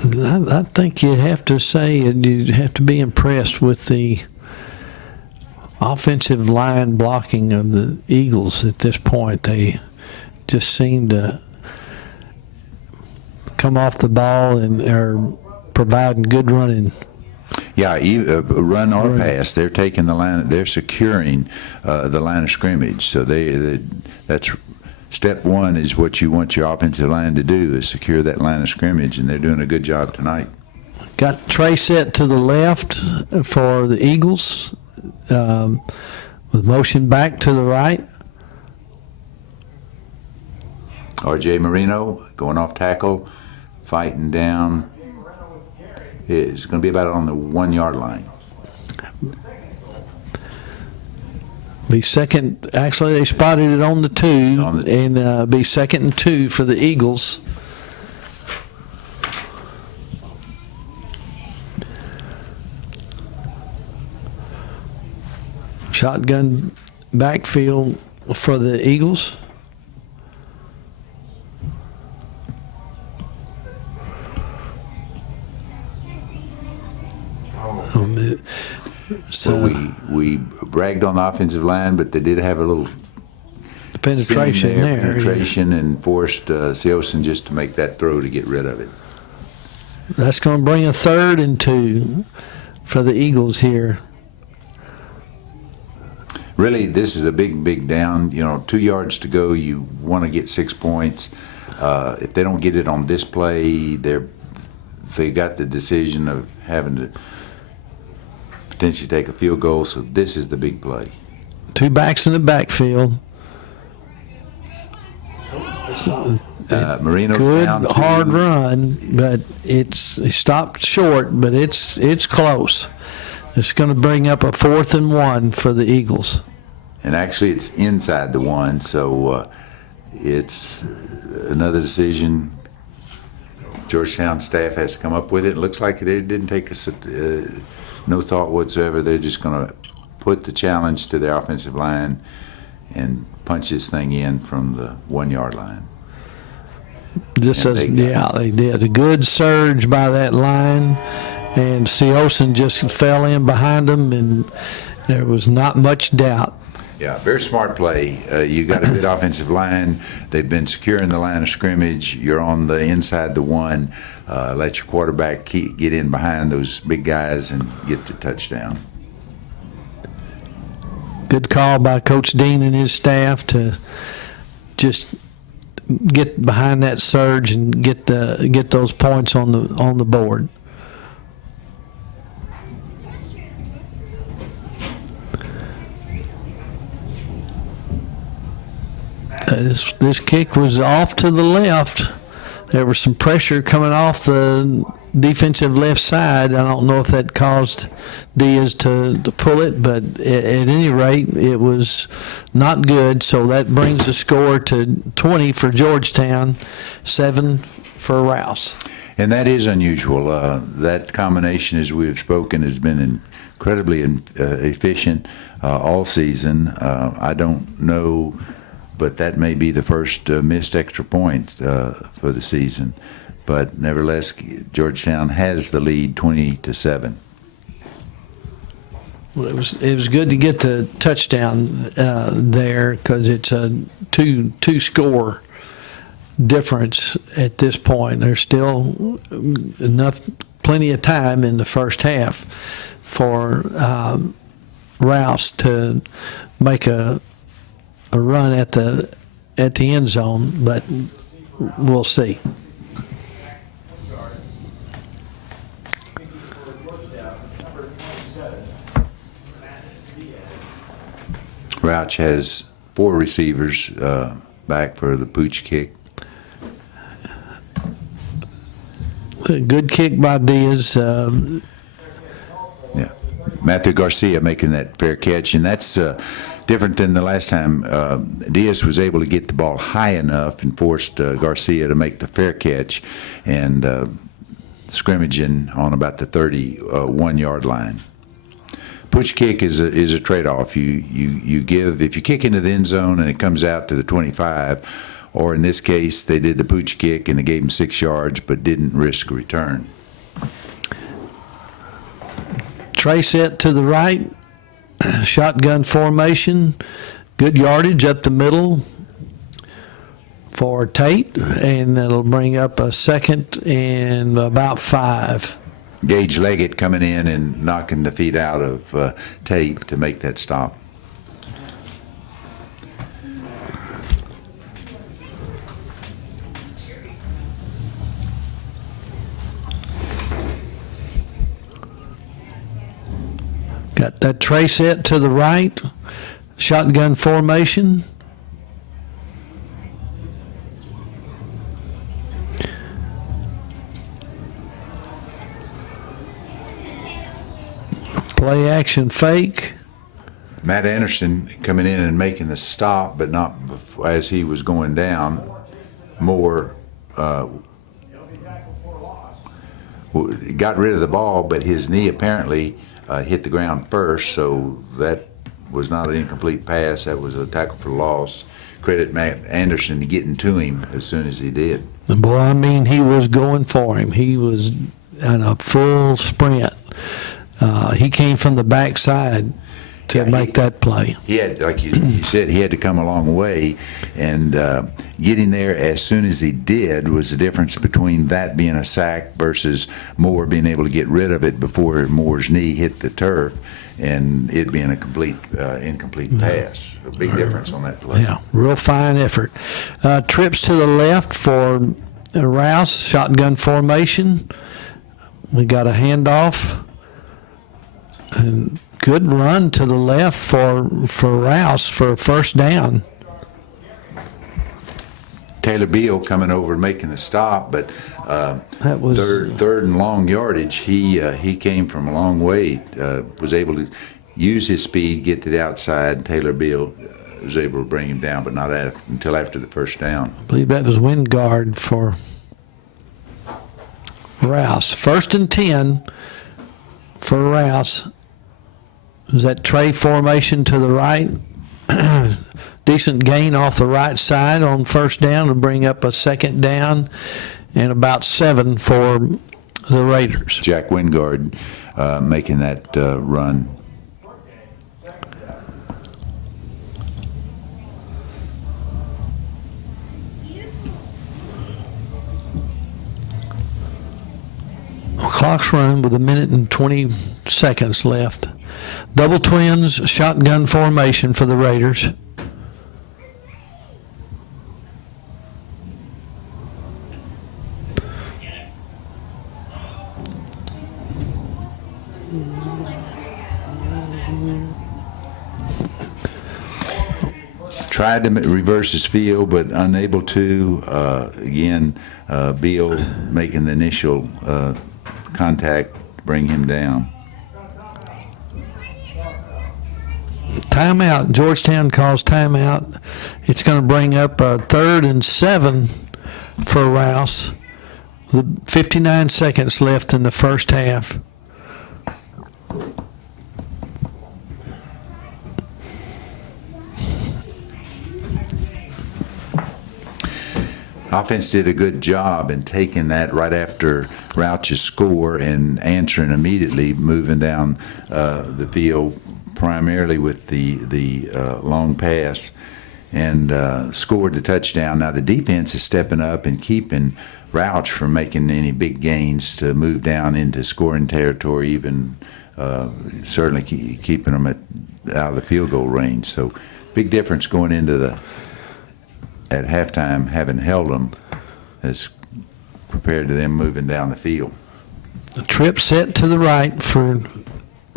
I think you'd have to say you'd have to be impressed with the offensive line blocking of the Eagles at this point. They just seem to come off the ball and are providing good running. Yeah, run or pass. They're taking the line. They're securing the line of scrimmage. So that's step one is what you want your offensive line to do is secure that line of scrimmage, and they're doing a good job tonight. Got Trey set to the left for the Eagles with motion back to the right. R.J. Marino going off tackle, fighting down. It's going to be about on the 1 yard line. Be second. Actually, they spotted it on the 2, and be 2nd and 2 for the Eagles. Shotgun backfield for the Eagles. So we bragged on the offensive line, but they did have a little penetration there. Penetration and forced Seosin just to make that throw to get rid of it. That's going to bring a 3rd and 2 for the Eagles here. Really, this is a big down. 2 yards to go. You want to get 6 points. If they don't get it on this play, they got the decision of having to potentially take a field goal. So this is the big play. 2 backs in the backfield. Marino's good down hard run, but he stopped short, but it's close. It's going to bring up a 4th and 1 for the Eagles. And actually, it's inside the 1, so it's another decision Georgetown staff has to come up with. It looks like they didn't take no thought whatsoever. They're just going to put the challenge to their offensive line and punch this thing in from the 1 yard line. They did. A good surge by that line, and Seosin just fell in behind them, and there was not much doubt. Yeah, very smart play. You got a good offensive line. They've been securing the line of scrimmage. You're on the inside the 1. Let your quarterback get in behind those big guys and get the touchdown. Good call by Coach Dean and his staff to just get behind that surge and get those points on the board. This kick was off to the left. There was some pressure coming off the defensive left side. I don't know if that caused Diaz to pull it, but at any rate, it was not good. So that brings the score to 20 for Georgetown, 7 for Rouse. And that is unusual. That combination, as we've spoken, has been incredibly efficient all season. I don't know, but that may be the first missed extra point for the season. But nevertheless, Georgetown has the lead 20-7. Well, it was good to get the touchdown there because it's a two score difference at this point. There's still plenty of time in the first half for Rouse to make a run at the end zone, but we'll see. Rouse has 4 receivers back for the pooch kick. A good kick by Diaz. Yeah, Matthew Garcia making that fair catch, and that's different than the last time. Diaz was able to get the ball high enough and forced Garcia to make the fair catch and scrimmaging on about the 31 yard line. Pooch kick is a trade-off. You give, if you kick into the end zone and it comes out to the 25, or in this case they did the pooch kick and they gave him 6 yards but didn't risk a return. Tray set to the right, shotgun formation, good yardage up the middle for Tate, and that'll bring up a 2nd and about 5. Gage Leggett coming in and knocking the feet out of Tate to make that stop. Got that tray set to the right, shotgun formation. Play action fake. Matt Anderson coming in and making the stop, but not as he was going down. Moore got rid of the ball, but his knee apparently hit the ground first, so that was not an incomplete pass. That was a tackle for loss. Credit Matt Anderson getting to him as soon as he did. And boy, I mean, he was going for him. He was in a full sprint. He came from the backside to make that play. He had, like you said, he had to come a long way, and getting there as soon as he did was the difference between that being a sack versus Moore being able to get rid of it before Moore's knee hit the turf, and it being a complete incomplete pass. A big difference on that play. Yeah, real fine effort. Trips to the left for Rouse, shotgun formation. We got a handoff. And good run to the left for Rouse for a first down. Taylor Beal coming over making the stop, but That was third and long yardage. He came from a long way. Was able to use his speed, get to the outside. Taylor Beal was able to bring him down, but not until after the first down. I believe that was wind guard for Rouse. 1st and 10 for Rouse. Was that tray formation to the right? Decent gain off the right side on first down to bring up a second down, and about 7 for the Raiders. Jack Wingard making that run. Clock's run with 1 minute and 20 seconds left. Double twins, shotgun formation for the Raiders. Tried to reverse his field, but unable to. Again, Beal making the initial contact to bring him down. Timeout. Georgetown calls timeout. It's going to bring up a 3rd and 7 for Rouse. With 59 seconds left in the first half. Offense did a good job in taking that right after Rouch's score and answering immediately, moving down the field primarily with the long pass, and scored the touchdown. Now the defense is stepping up and keeping Rouch from making any big gains to move down into scoring territory, even certainly keeping them out of the field goal range. So big difference going into at halftime, having held them as compared to them moving down the field. The trip set to the right for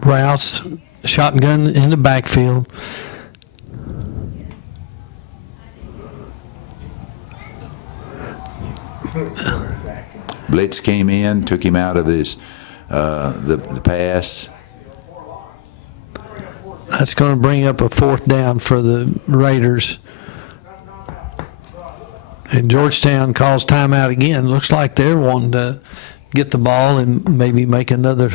Rouse. Shotgun in the backfield. Blitz came in, took him out of this the pass. That's going to bring up a 4th down for the Raiders. And Georgetown calls timeout again. Looks like they're wanting to get the ball and maybe make another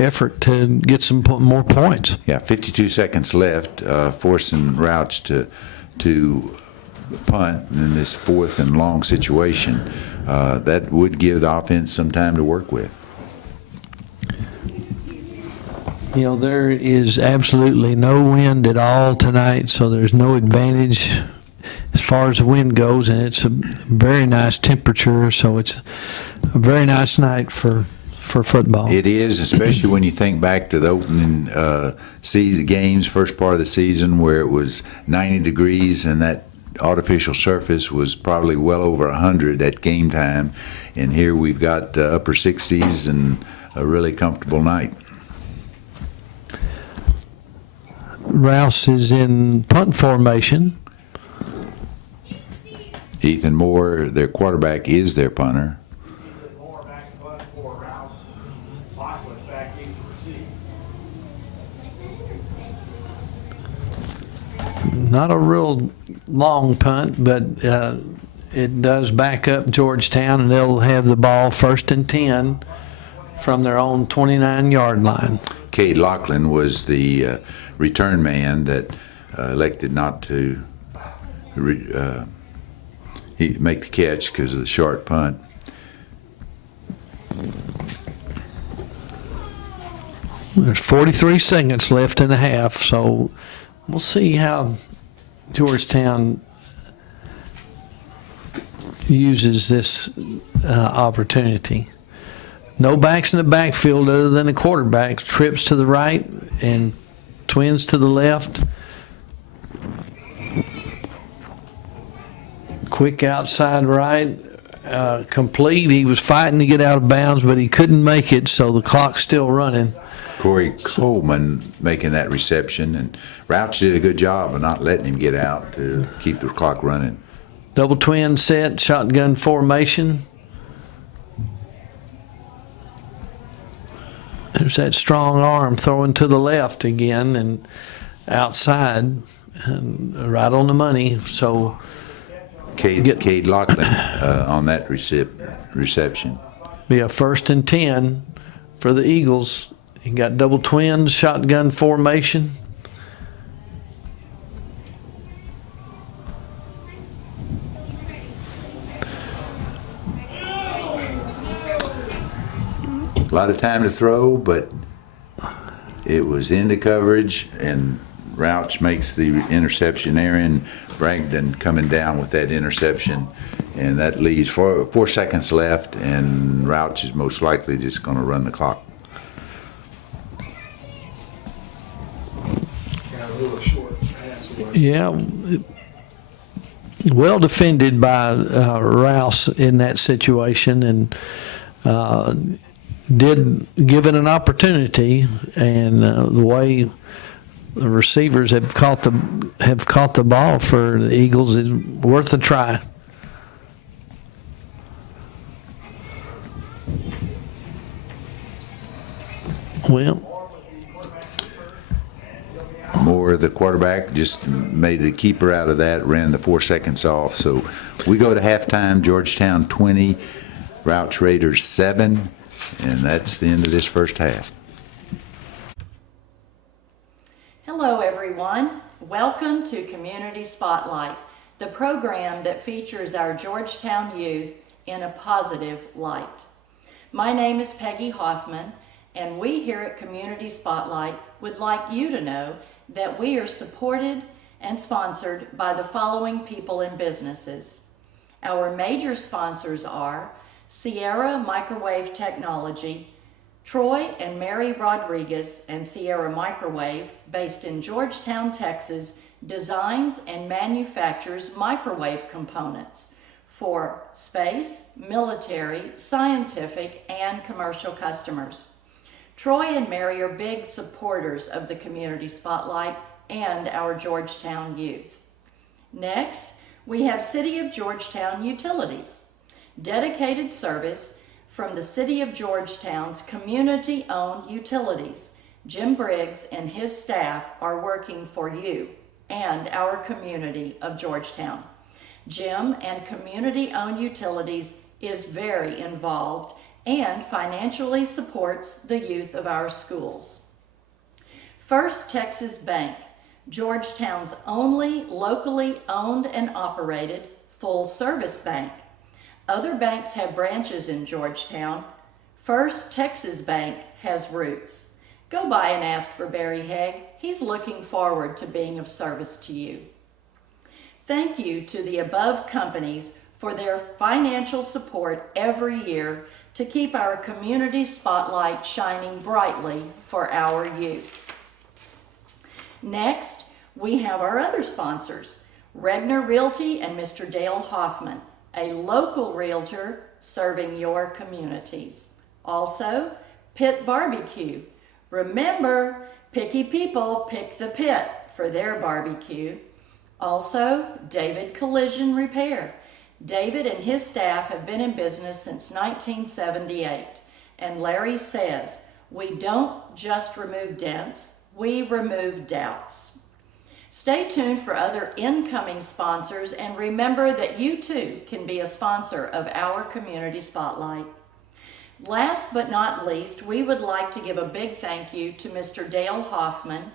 effort to get some more points. Yeah, 52 seconds left, forcing Rouch to punt in this 4th and long situation. That would give the offense some time to work with. You know, there is absolutely no wind at all tonight, so there's no advantage as far as the wind goes, and it's a very nice temperature, so it's a very nice night for football. It is, especially when you think back to the opening season games, first part of the season, where it was 90 degrees and that artificial surface was probably well over 100 at game time. And here we've got upper 60s and a really comfortable night. Rouse is in punt formation. Ethan Moore, their quarterback, is their punter. Not a real long punt, but it does back up Georgetown, and they'll have the ball 1st and 10 from their own 29-yard line. Cade Lachlan was the return man that elected not to make the catch because of the short punt. There's 43 seconds left in the half, so we'll see how Georgetown uses this opportunity. No backs in the backfield other than the quarterback. Trips to the right and twins to the left. Quick outside right. Complete. He was fighting to get out of bounds, but he couldn't make it, so the clock's still running. Corey Coleman making that reception, and Rouse did a good job of not letting him get out to keep the clock running. Double twin set, shotgun formation. There's that strong arm throwing to the left again and outside and right on the money. So Cade Lachlan on that reception. Be a 1st and 10 for the Eagles. You got double twins, shotgun formation. A lot of time to throw, but it was into coverage, and Rouse makes the interception. Aaron Bragdon coming down with that interception, and that leaves 4 seconds left, and Rouse is most likely just going to run the clock. Yeah, well defended by Rouse in that situation, and did give it an opportunity. And the way the receivers have caught the ball for the Eagles is worth a try. Well, Moore, the quarterback, just made the keeper out of that, ran the 4 seconds off. So we go to halftime, Georgetown 20, Rouse Raiders 7, and that's the end of this first half. Hello everyone. Welcome to Community Spotlight, the program that features our Georgetown youth in a positive light. My name is Peggy Hoffman, and we here at Community Spotlight would like you to know that we are supported and sponsored by the following people and businesses. Our major sponsors are Sierra Microwave Technology, Troy and Mary Rodriguez and Sierra Microwave, based in Georgetown, Texas, designs and manufactures microwave components for space, military, scientific, and commercial customers. Troy and Mary are big supporters of the Community Spotlight and our Georgetown youth. Next, we have City of Georgetown Utilities, dedicated service from the City of Georgetown's community-owned utilities. Jim Briggs and his staff are working for you and our community of Georgetown. Jim and community-owned utilities is very involved and financially supports the youth of our schools. First Texas Bank, Georgetown's only locally owned and operated full-service bank. Other banks have branches in Georgetown. First Texas Bank has roots. Go by and ask for Barry Haig. He's looking forward to being of service to you. Thank you to the above companies for their financial support every year to keep our Community Spotlight shining brightly for our youth. Next, we have our other sponsors, Regner Realty and Mr. Dale Hoffman, a local realtor serving your communities. Also, Pit Barbecue. Remember, picky people pick the pit for their barbecue. Also, David Collision Repair. David and his staff have been in business since 1978, and Larry says, we don't just remove dents, we remove doubts. Stay tuned for other incoming sponsors, and remember that you too can be a sponsor of our Community Spotlight. Last but not least, we would like to give a big thank you to Mr. Dale Hoffman,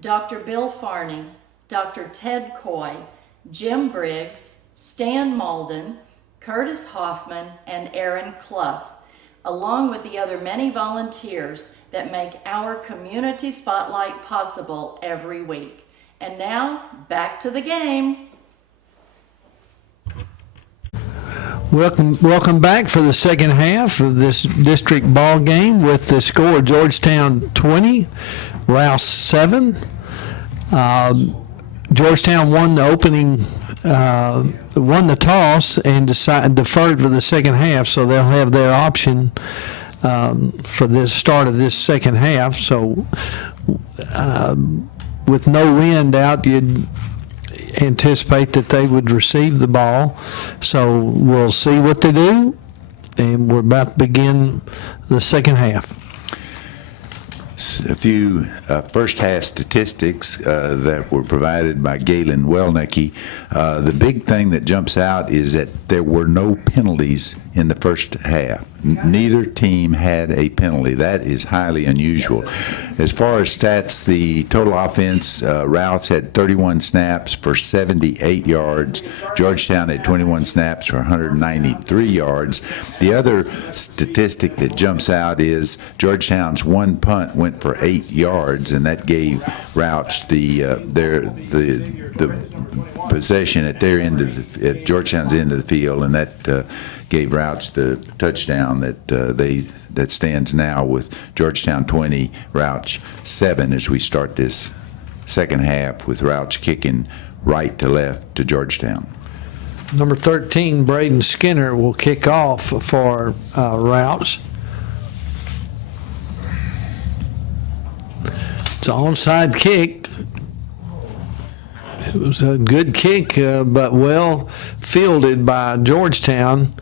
Dr. Bill Farney, Dr. Ted Coy, Jim Briggs, Stan Malden, Curtis Hoffman, and Aaron Clough, along with the other many volunteers that make our Community Spotlight possible every week. And now, back to the game. Welcome back for the second half of this district ball game with the score Georgetown 20, Rouse 7. Georgetown won the opening, won the toss and deferred for the second half, so they'll have their option for this start of this second half. So with no wind out, you'd anticipate that they would receive the ball. So we'll see what they do, and we're about to begin the second half. A few first half statistics that were provided by Galen Welnicki. The big thing that jumps out is that there were no penalties in the first half. Neither team had a penalty. That is highly unusual. As far as stats, the total offense, Rouse had 31 snaps for 78 yards. Georgetown had 21 snaps for 193 yards. The other statistic that jumps out is Georgetown's one punt went for 8 yards, and that gave Rouse the possession at their end of at Georgetown's end of the field, and that gave Rouse the touchdown that stands now with Georgetown 20, Rouse 7 as we start this second half with Rouse kicking right to left to Georgetown. Number 13, Braden Skinner, will kick off for Rouse. It's an onside kick. It was a good kick, but well fielded by Georgetown.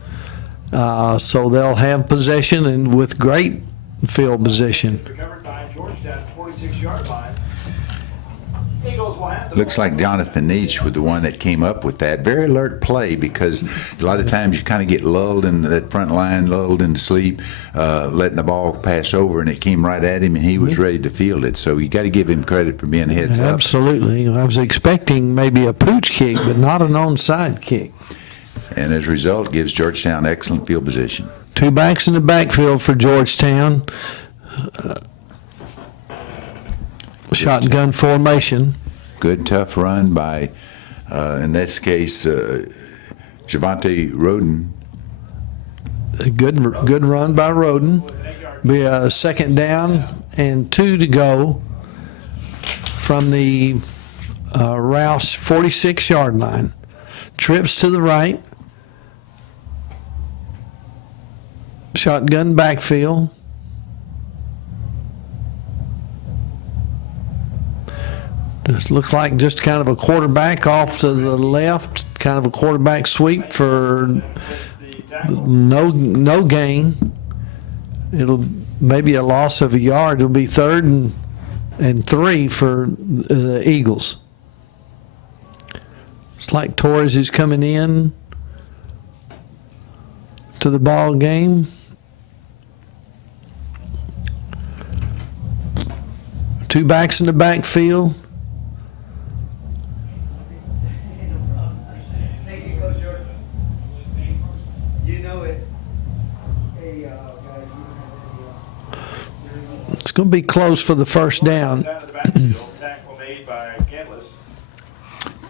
So they'll have possession, and with great field position. Recovered by Georgetown, 46-yard line. Eagles will have the Looks like Jonathan Neach was the one that came up with that. Very alert play, because a lot of times you kind of get lulled in that front line, lulled into sleep, letting the ball pass over, and it came right at him, and he was ready to field it. So you got to give him credit for being heads up. Absolutely. I was expecting maybe a pooch kick, but not an onside kick. And as a result, gives Georgetown excellent field position. Two backs in the backfield for Georgetown. Shotgun formation. Good, tough run by, in this case, Javante Roden. A good run by Roden. Be a second down and 2 to go from the Rouse 46-yard line. Trips to the right. Shotgun backfield. This looks like just kind of a quarterback off to the left, kind of a quarterback sweep for no gain. It'll maybe a loss of a yard. It'll be 3rd and 3 for the Eagles. It's like Torres is coming in to the ball game. Two backs in the backfield. It's going to be close for the first down.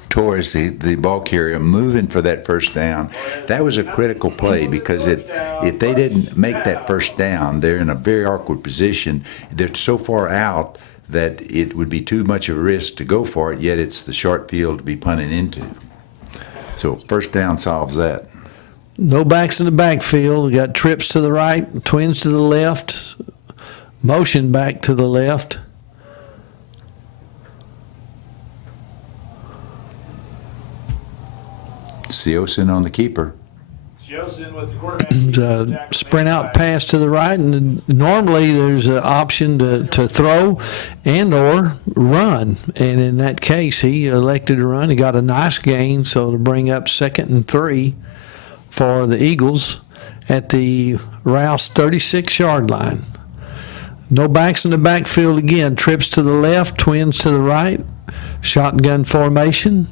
Torres, the ball carrier, moving for that first down. That was a critical play, because if they didn't make that first down, they're in a very awkward position. They're so far out that it would be too much of a risk to go for it, yet it's the short field to be punted into. So first down solves that. No backs in the backfield. We got trips to the right, twins to the left, motion back to the left. Siosin on the keeper. Josin with the quarterback. Sprint out pass to the right, and normally there's an option to throw and or run. And in that case, he elected to run. He got a nice gain, so to bring up 2nd and 3 for the Eagles at the Rouse 36-yard line. No backs in the backfield again. Trips to the left, twins to the right. Shotgun formation.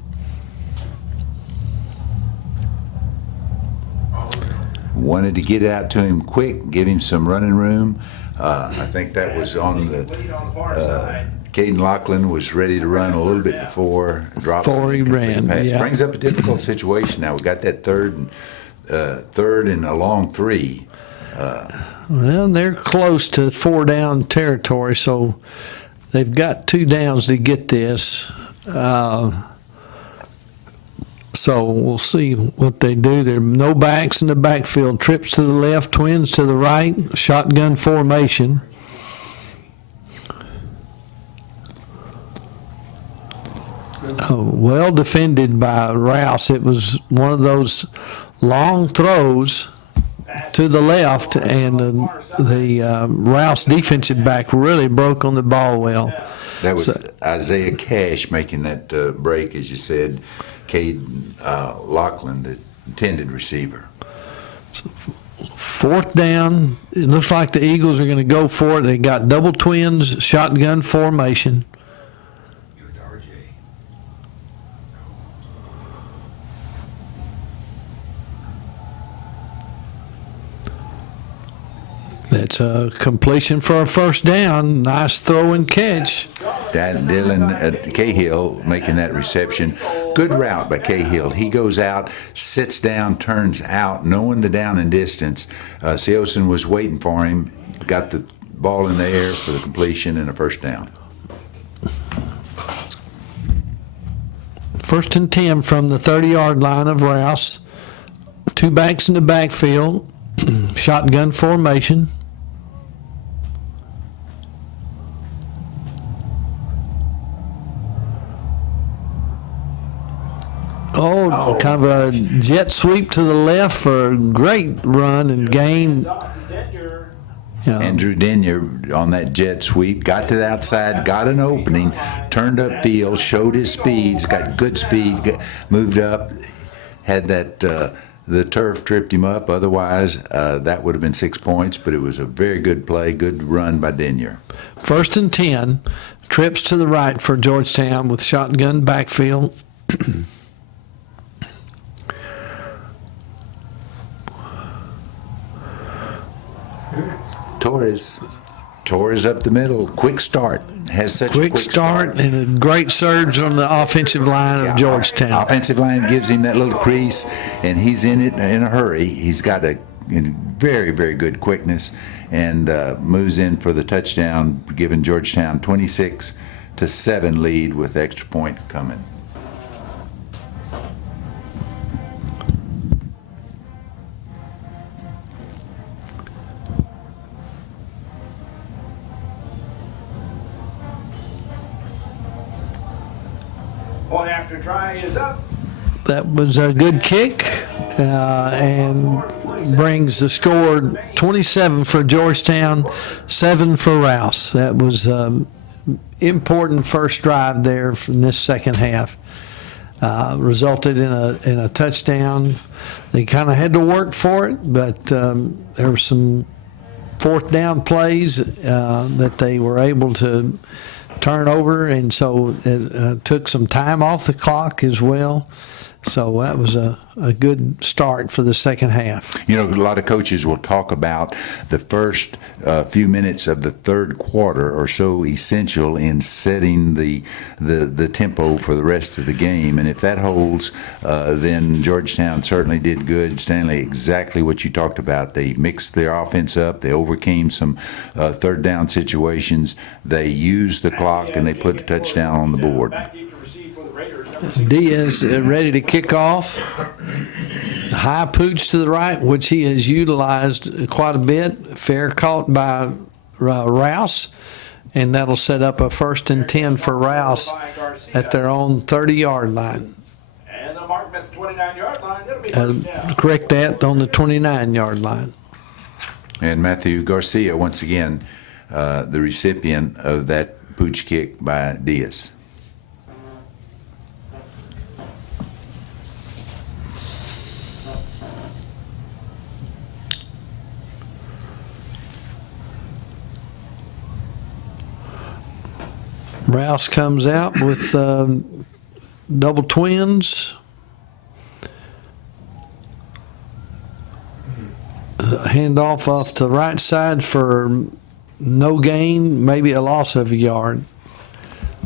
Wanted to get out to him quick, give him some running room. I think that was on the Caden Lachlan was ready to run a little bit before Before he ran, pass. yeah. Brings up a difficult situation now. We got that third and a long 3. Well, they're close to 4 down territory, so they've got 2 downs to get this. So we'll see what they do. There are no backs in the backfield. Trips to the left, twins to the right, shotgun formation. Oh, well defended by Rouse. It was one of those long throws to the left, and the Rouse defensive back really broke on the ball well. That was Isaiah Cash making that break, as you said. Caden Lachlan, the intended receiver. 4th down. It looks like the Eagles are going to go for it. They got double twins, shotgun formation. That's a completion for a 1st down. Nice throw and catch. Dylan Cahill making that reception. Good route by Cahill. He goes out, sits down, turns out, knowing the down and distance. Seosin was waiting for him, got the ball in the air for the completion and a 1st down. 1st and 10 from the 30-yard line of Rouse. 2 backs in the backfield. Shotgun formation. Oh, kind of a jet sweep to the left for a great run and gain. Andrew Denyer on that jet sweep, got to the outside, got an opening, turned up field, showed his speeds, got good speed, moved up, had that the turf tripped him up. Otherwise, that would have been 6 points, but it was a very good play, good run by Denyer. 1st and 10, trips to the right for Georgetown with shotgun backfield. Torres up the middle, quick start, has such a quick start. And a great surge on the offensive line of Georgetown. Offensive line gives him that little crease, and he's in it in a hurry. He's got a very, very good quickness, and moves in for the touchdown, giving Georgetown 26-7 lead with extra point coming. Point after try is up. That was a good kick and brings the score 27 for Georgetown, 7 for Rouse. That was important first drive there from this second half. Resulted in a touchdown. They kind of had to work for it, but there were some 4th down plays that they were able to turn over, and so it took some time off the clock as well. So that was a good start for the second half. You know, a lot of coaches will talk about the first few minutes of the third quarter are so essential in setting the tempo for the rest of the game. And if that holds, then Georgetown certainly did good. Stanley, exactly what you talked about. They mixed their offense up. They overcame some third down situations. They used the clock, and they put a touchdown on the board. Diaz ready to kick off. High pooch to the right, which he has utilized quite a bit. Fair caught by Rouse, and that'll set up a 1st and 10 for Rouse at their own 30-yard line. And the the mark at the 29-yard line. It'll be first down. Correct that on the 29-yard line. And Matthew Garcia, once again, the recipient of that pooch kick by Diaz. Rouse comes out with double twins. Handoff off to the right side for no gain, maybe a loss of a yard.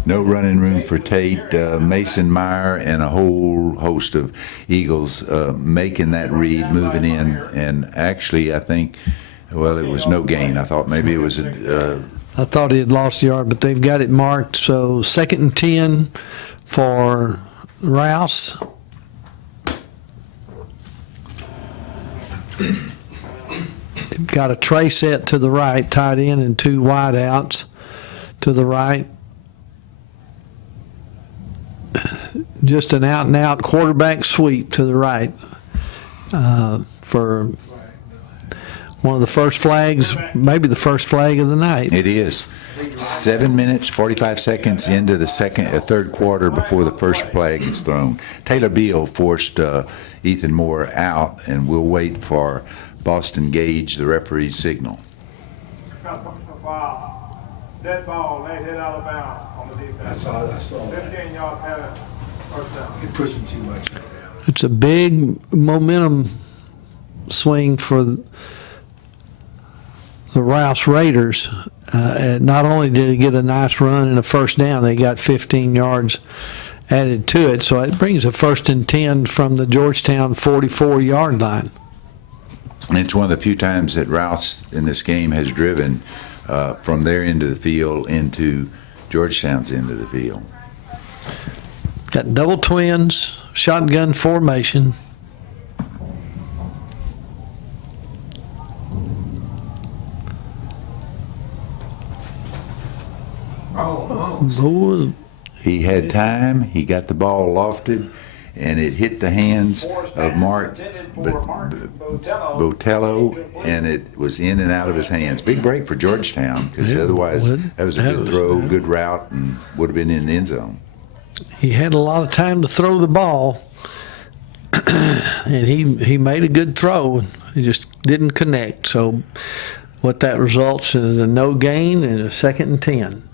No running room for Tate, Mason Meyer, and a whole host of Eagles making that read, moving in. And actually, I think, well, it was no gain. I thought maybe it was I thought he had lost a yard, but they've got it marked. So 2nd and 10 for Rouse. They've got a tray set to the right, tight end, and 2 wide outs to the right. Just an out-and-out quarterback sweep to the right for one of the first flags, maybe the first flag of the night. It is. 7 minutes, 45 seconds into the third quarter before the first flag is thrown. Taylor Beal forced Ethan Moore out, and we'll wait for Boston Gage, the referee's signal. Foul. Dead ball. They hit out of bounds on the defense. I saw that. 15-yard penalty. First down. You're pushing too much. It's a big momentum swing for the Rouse Raiders. Not only did he get a nice run and a first down, they got 15 yards added to it. So it brings a 1st and 10 from the Georgetown 44-yard line. And it's one of the few times that Rouse in this game has driven from their end of the field into Georgetown's end of the field. Got double twins, shotgun formation. Boy, He had time. He got the ball lofted, and it hit the hands of Mark Botello, and it was in and out of his hands. Big break for Georgetown, because Yeah, otherwise well, that was a that good was- throw, good route, and would have been in the end zone. he had a lot of time to throw the ball, and he made a good throw. He just didn't connect. So what that results in is a no gain and a 2nd and 10.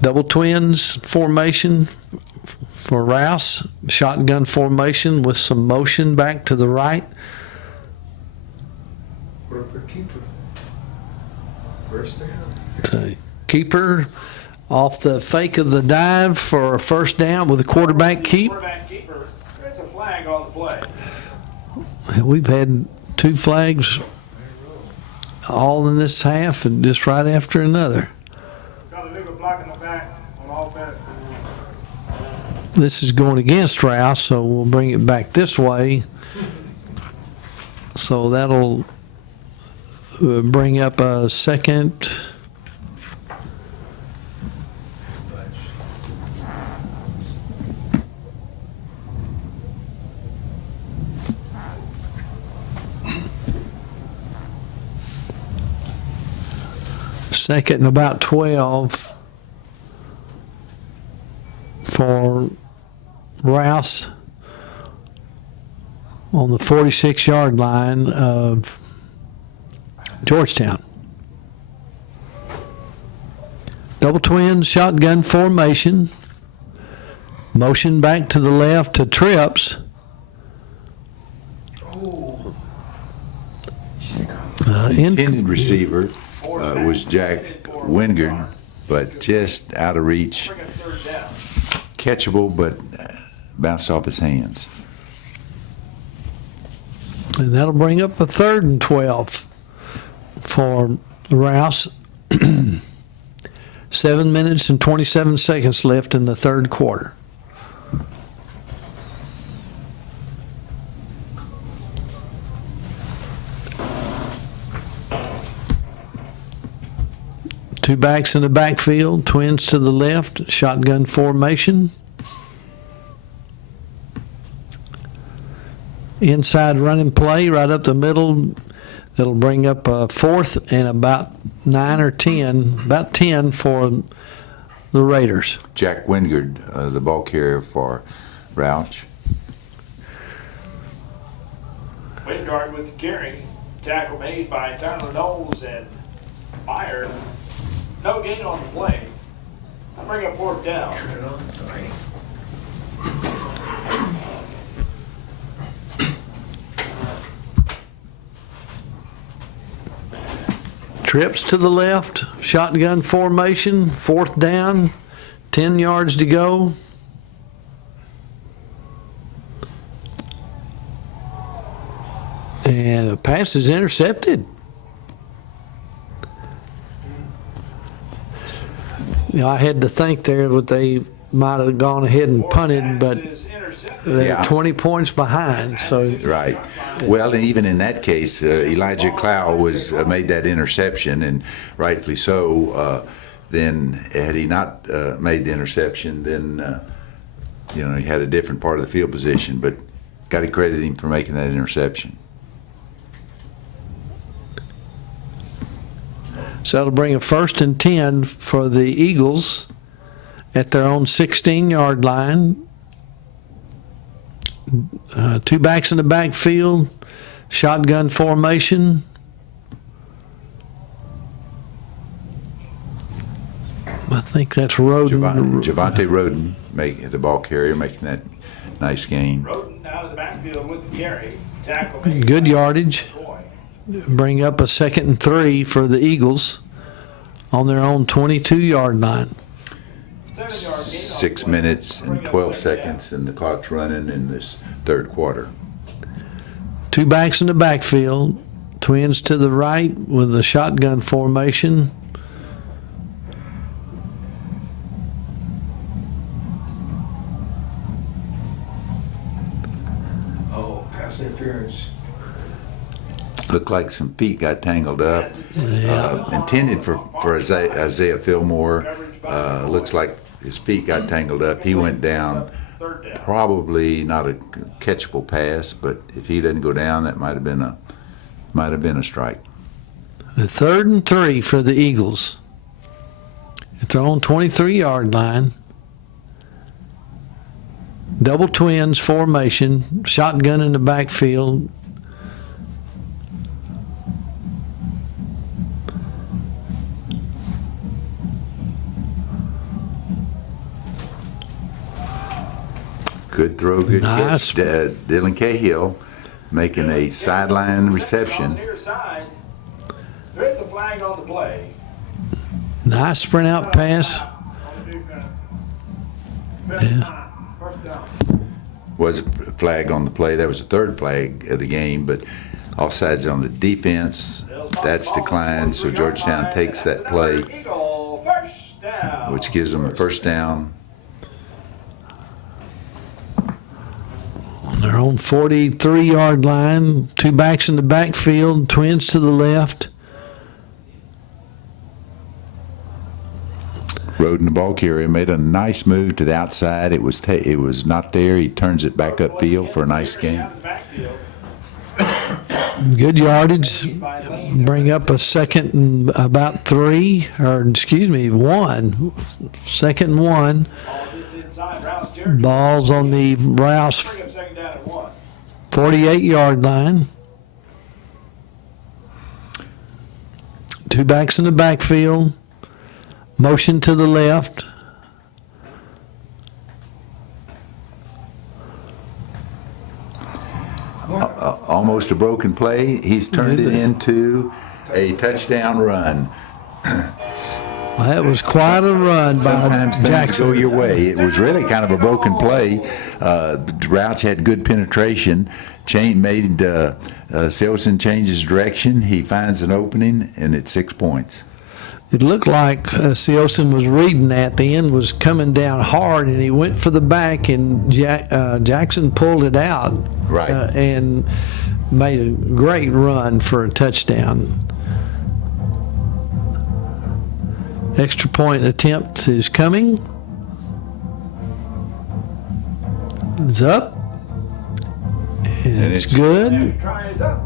Double twins formation for Rouse. Shotgun formation with some motion back to the right. Work for keeper. First down. So keeper off the fake of the dive for a first down with a quarterback keep. Quarterback keeper. There's a flag on the play. We've had 2 flags all in this half and just right after another. Got a legal block in the back on offense. This is going against Rouse, so we'll bring it back this way. So that'll bring up a second. Second and about 12 for Rouse on the 46-yard line of Georgetown. Double twins, shotgun formation. Motion back to the left to trips. Intended receiver was Jack Wingard, but just out of reach. Bring it third down. Catchable, but bounced off his hands. And that'll bring up a 3rd and 12 for Rouse. 7 minutes and 27 seconds left in the third quarter. Two backs in the backfield, twins to the left, shotgun formation. Inside running play right up the middle. That'll bring up a fourth and about 9 or 10, about 10 for the Raiders. Jack Wingard, the ball carrier for Rouse. Wingard with the carry. Tackle made by Tyler Knowles and Meyer. No gain on the play. I'll bring up fourth down. Turn it on. Okay. Trips to the left, shotgun formation, fourth down, 10 yards to go. And the pass is intercepted. You know, I had to think there that they might have gone ahead and punted, but Is intercepted. they're Yeah. 20 points behind. So Right. Well, and even in that case, Elijah Clow was made that interception, and rightfully so. Then, had he not made the interception, then he had a different part of the field position. But got to credit him for making that interception. So that'll bring a 1st and 10 for the Eagles at their own 16-yard line. Two backs in the backfield, shotgun formation. I think that's Roden. Javante Roden, the ball carrier, making that nice gain. Roden out of the backfield with the carry. Tackle made Good by yardage. McCoy. Bring up a 2nd and 3 for the Eagles on their own 22-yard line. 7-yard gain on 6 the play. minutes Bring and up 12 second down. seconds, and the clock's running in this third quarter. Two backs in the backfield, twins to the right with the shotgun formation. Oh, pass interference. Looked like some feet got tangled up. Intended for Isaiah Fillmore. Looks like his feet got tangled up. He went down. Third down. Probably not a catchable pass, but if he doesn't go down, that might have been a strike. The 3rd and 3 for the Eagles at their own 23-yard line. Double twins formation, shotgun in the backfield. Good throw, good Nice. catch. Dylan Cahill making a sideline On reception. the near side. There is a flag on the play. Nice sprint out pass. On the defense. Yeah. First down. Was a flag on the play. That was the third flag of the game, but offsides on the defense. That's declined, so Georgetown takes that play, Eagle, first down. which gives them a first down. On their own 43-yard line, two backs in the backfield, twins to the left. Roden, the ball carrier, made a nice move to the outside. It was not there. He turns it back upfield for a nice gain. Out of the backfield. Good yardage. Bring up a second and about 3, or excuse me, 1. Second and 1. Ball just inside. Rouse Georgetown. Ball's on the Rouse Bring up second down and 1. 48-yard line. Two backs in the backfield. Motion to the left. Almost a broken play. He's turned it into a touchdown run. Well, that was quite a run by Sometimes things go Jackson. your way. It was really kind of a broken play. Rouse had good penetration. Silson changes direction. He finds an opening, and it's 6 points. It looked like Seosin was reading that. The end was coming down hard, and he went for the back, and Jackson pulled it out. Right. And made a great run for a touchdown. Extra point attempt is coming. It's up. And it's good. Second try is up,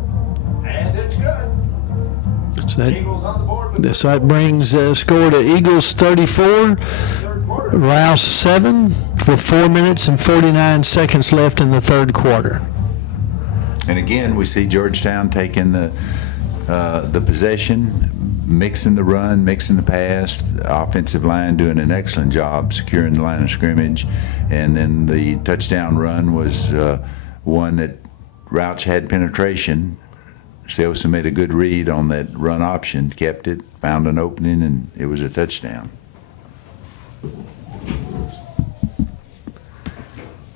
and it's good. So that, Eagles on the board with so that brings score to Eagles 34, third quarter. Rouse 7, with 4 minutes and 49 seconds left in the third quarter. And again, we see Georgetown taking the possession, mixing the run, mixing the pass. The offensive line doing an excellent job securing the line of scrimmage. And then the touchdown run was one that Rouse had penetration. Selson made a good read on that run option, kept it, found an opening, and it was a touchdown.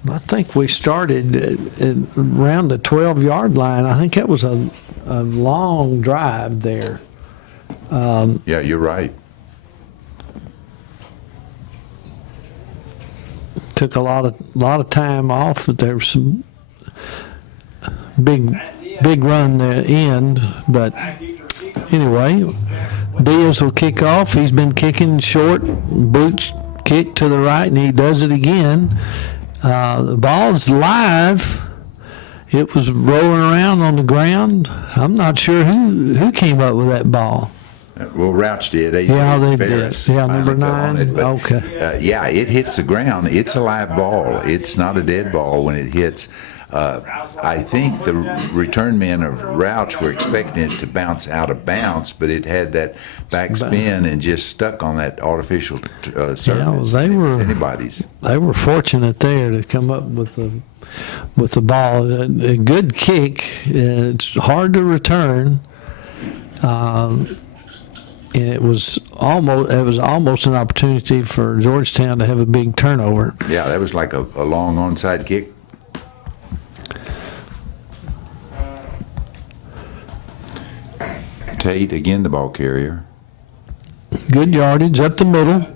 I think we started at around the 12-yard line. I think that was a long drive there. Yeah, you're right. Took a lot of time off, but there was some big run there end. But anyway, Diaz will kick off. He's been kicking short, boot kick to the right, and he does it again. The ball's live. It was rolling around on the ground. I'm not sure who came up with that ball. Well, Rouse did. Yeah, they did. Ferris Yeah, finally number fell on 9. it, but, Okay. yeah, it hits the ground. It's a live ball. It's not a dead ball when it hits. I think the return men of Rouse were expecting it to bounce out of bounds, but it had that back spin and just stuck on that artificial surface. they It was were- anybody's. They were fortunate there to come up with the ball. A good kick. It's hard to return. And it was almost an opportunity for Georgetown to have a big turnover. Yeah, that was like a long onside kick. Tate, again, the ball carrier. Good yardage up the middle.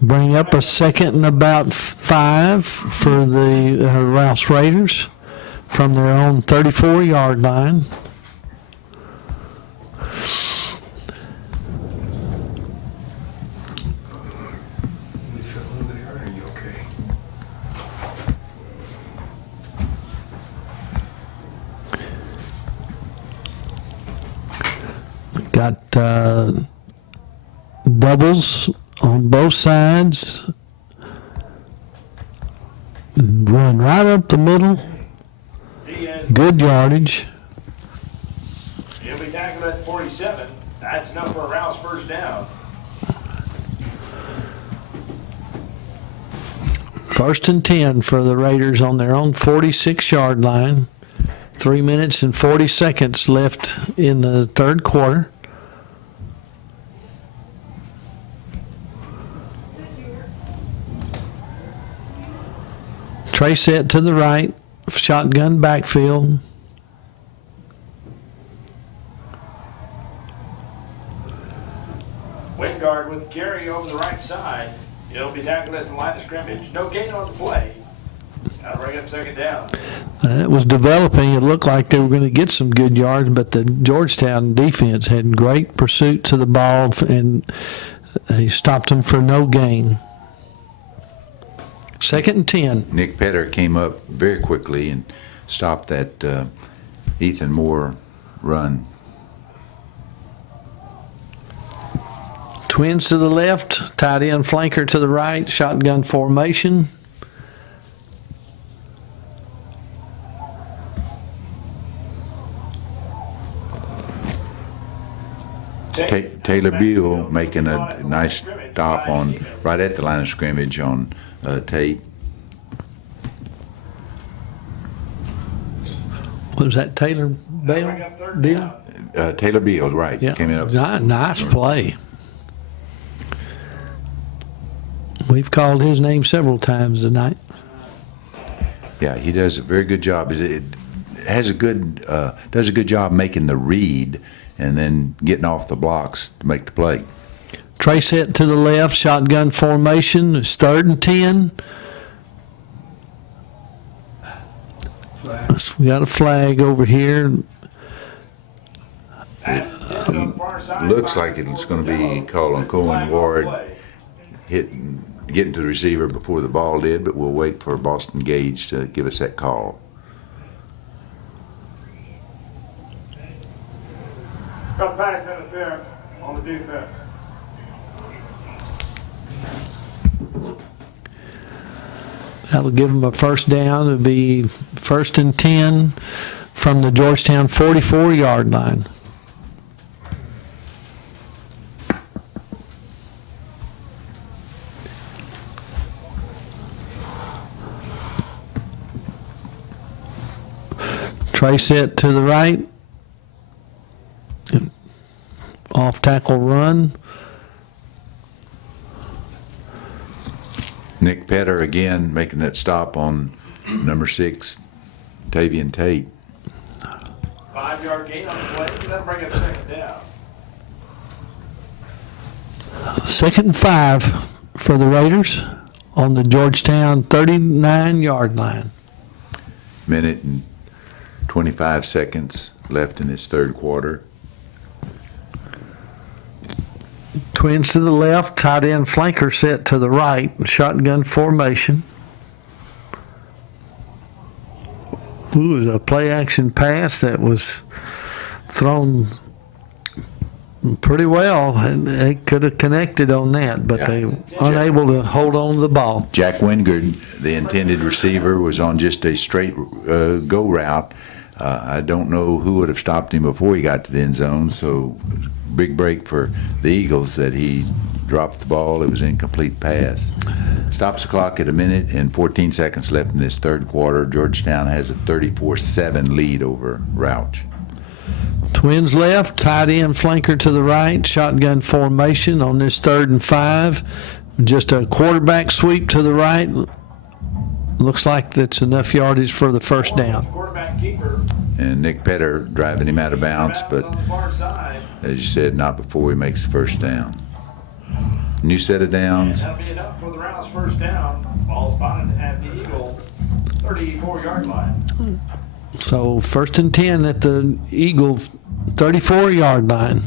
Bring up a second and about 5 for the Rouse Raiders from their own 34-yard line. You feel a little bit hurt, are you okay? Got doubles on both sides. Run right up the middle. Diaz, Good yardage. he'll be tackled at 47. That's enough for a Rouse first down. First and 10 for the Raiders on their own 46-yard line. 3 minutes and 40 seconds left in the third quarter. Tray set to the right, shotgun backfield. Wingard with carry over the right side. He'll be tackled at the line of scrimmage. No gain on the play. That'll bring up second down. It was developing. It looked like they were going to get some good yards, but the Georgetown defense had great pursuit to the ball, and he stopped them for no gain. Second and 10. Nick Petter came up very quickly and stopped that Ethan Moore run. Twins to the left, tight end flanker to the right, shotgun formation. Taylor Buell making a nice stop on right at the line of scrimmage on Tate. Was that Taylor Bell? Bill? Taylor Beal, right? Yeah. Came up. Nice play. We've called his name several times tonight. Yeah, he does a very good job. It has a good does a good job making the read and then getting off the blocks to make the play. Tray set to the left, shotgun formation. It's third and 10. Flag. We got a flag over here. On the far side, Looks like it's going to be Colin Cohen Ward getting to the receiver before the ball did, but we'll wait for Boston Gage to give us that call. Got pass interference on the defense. That'll give them a first down. It'll be 1st and 10 from the Georgetown 44-yard line. Trey set to the right. Off tackle run. Nick Petter again making that stop on number 6, Tavian Tate. 5-yard gain on the play. That'll bring up second down. 2nd and 5 for the Raiders on the Georgetown 39-yard line. Minute and 25 seconds left in this third quarter. Twins to the left, tight end flanker set to the right, shotgun formation. Ooh, it was a play action pass that was thrown pretty well, and they could have connected on that, but they unable to hold on to the ball. Jack Wingard, the intended receiver, was on just a straight go route. I don't know who would have stopped him before he got to the end zone, so big break for the Eagles that he dropped the ball. It was an incomplete pass. Stops the clock at 1 minute and 14 seconds left in this third quarter. Georgetown has a 34-7 lead over Rouse. Twins left, tight end flanker to the right, shotgun formation on this 3rd and 5. Just a quarterback sweep to the right. Looks like that's enough yardage for the first down. Quarterback keeper. And Nick Petter driving him out of bounds, but On the far side. as you said, not before he makes the first down. New set of downs. That'll be enough for the Rouse first down. Ball spotted at the Eagle 34-yard line. So 1st and 10 at the Eagle 34-yard line.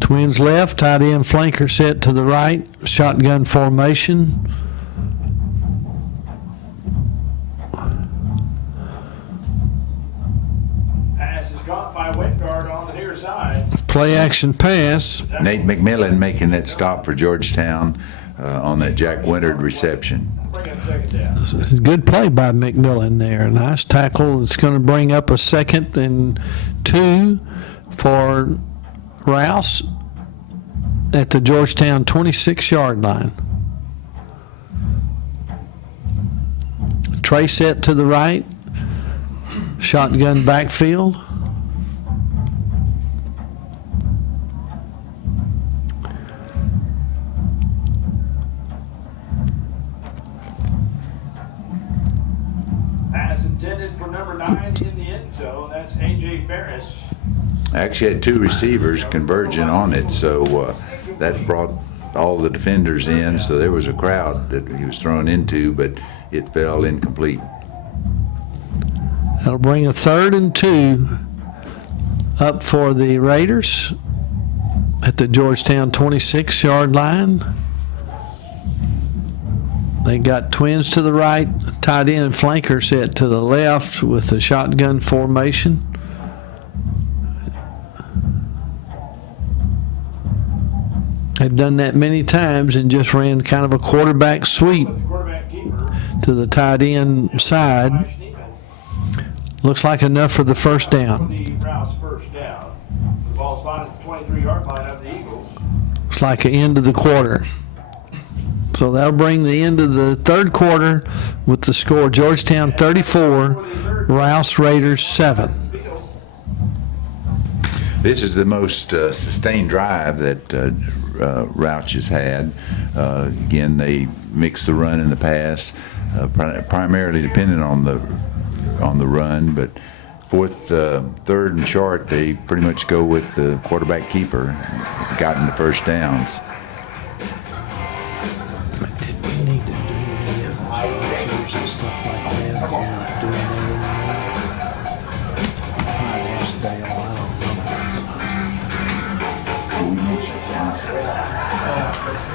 Twins left, tight end flanker set to the right, shotgun formation. Pass is caught by Wingard on the near side. Play action pass. Nate McMillan making that stop for Georgetown on that Jack Wintard reception. Bring up second down. Good play by McMillan there. Nice tackle. It's going to bring up a 2nd and 2 for Rouse at the Georgetown 26-yard line. Trey set to the right. Shotgun backfield. Pass intended for number 9 in the end zone. That's A.J. Ferris. I actually had 2 receivers converging on it, so that brought all the defenders in, so there was a crowd that he was thrown into, but it fell incomplete. That'll bring a 3rd and 2 up for the Raiders at the Georgetown 26-yard line. They got twins to the right, tight end and flanker set to the left with the shotgun formation. They've done that many times and just ran kind of a quarterback sweep Quarterback keeper. to the tight end side. Looks like enough for the first down. The Rouse first down. The ball spotted at the 23-yard line of the Eagles. It's like an end of the quarter. So that'll bring the end of the third quarter with the score Georgetown 34, Rouse Raiders 7. This is the most sustained drive that Rouse has had. Again, they mix the run and the pass, primarily dependent on the run, but fourth, third and short, they pretty much go with the quarterback keeper, gotten the first downs. doing that anymore. Might ask Dale, I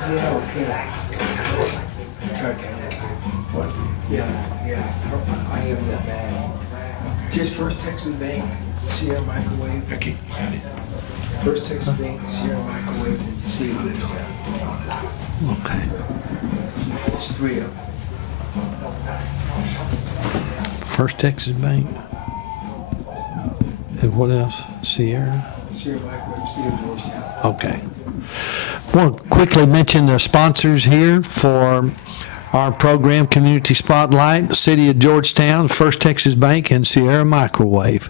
Yeah, okay. Okay. Yeah. I am that bad. Just First Texas Bank, Sierra Microwave. Okay, got it. First Texas Bank, Sierra Microwave, and Georgetown. don't know. Okay. There's three of them. First Texas Bank. And what else? Sierra? Sierra Microwave, City of Georgetown. Okay. I want to quickly mention the sponsors here for our program, Community Spotlight, City of Georgetown, First Texas Bank, and Sierra Microwave.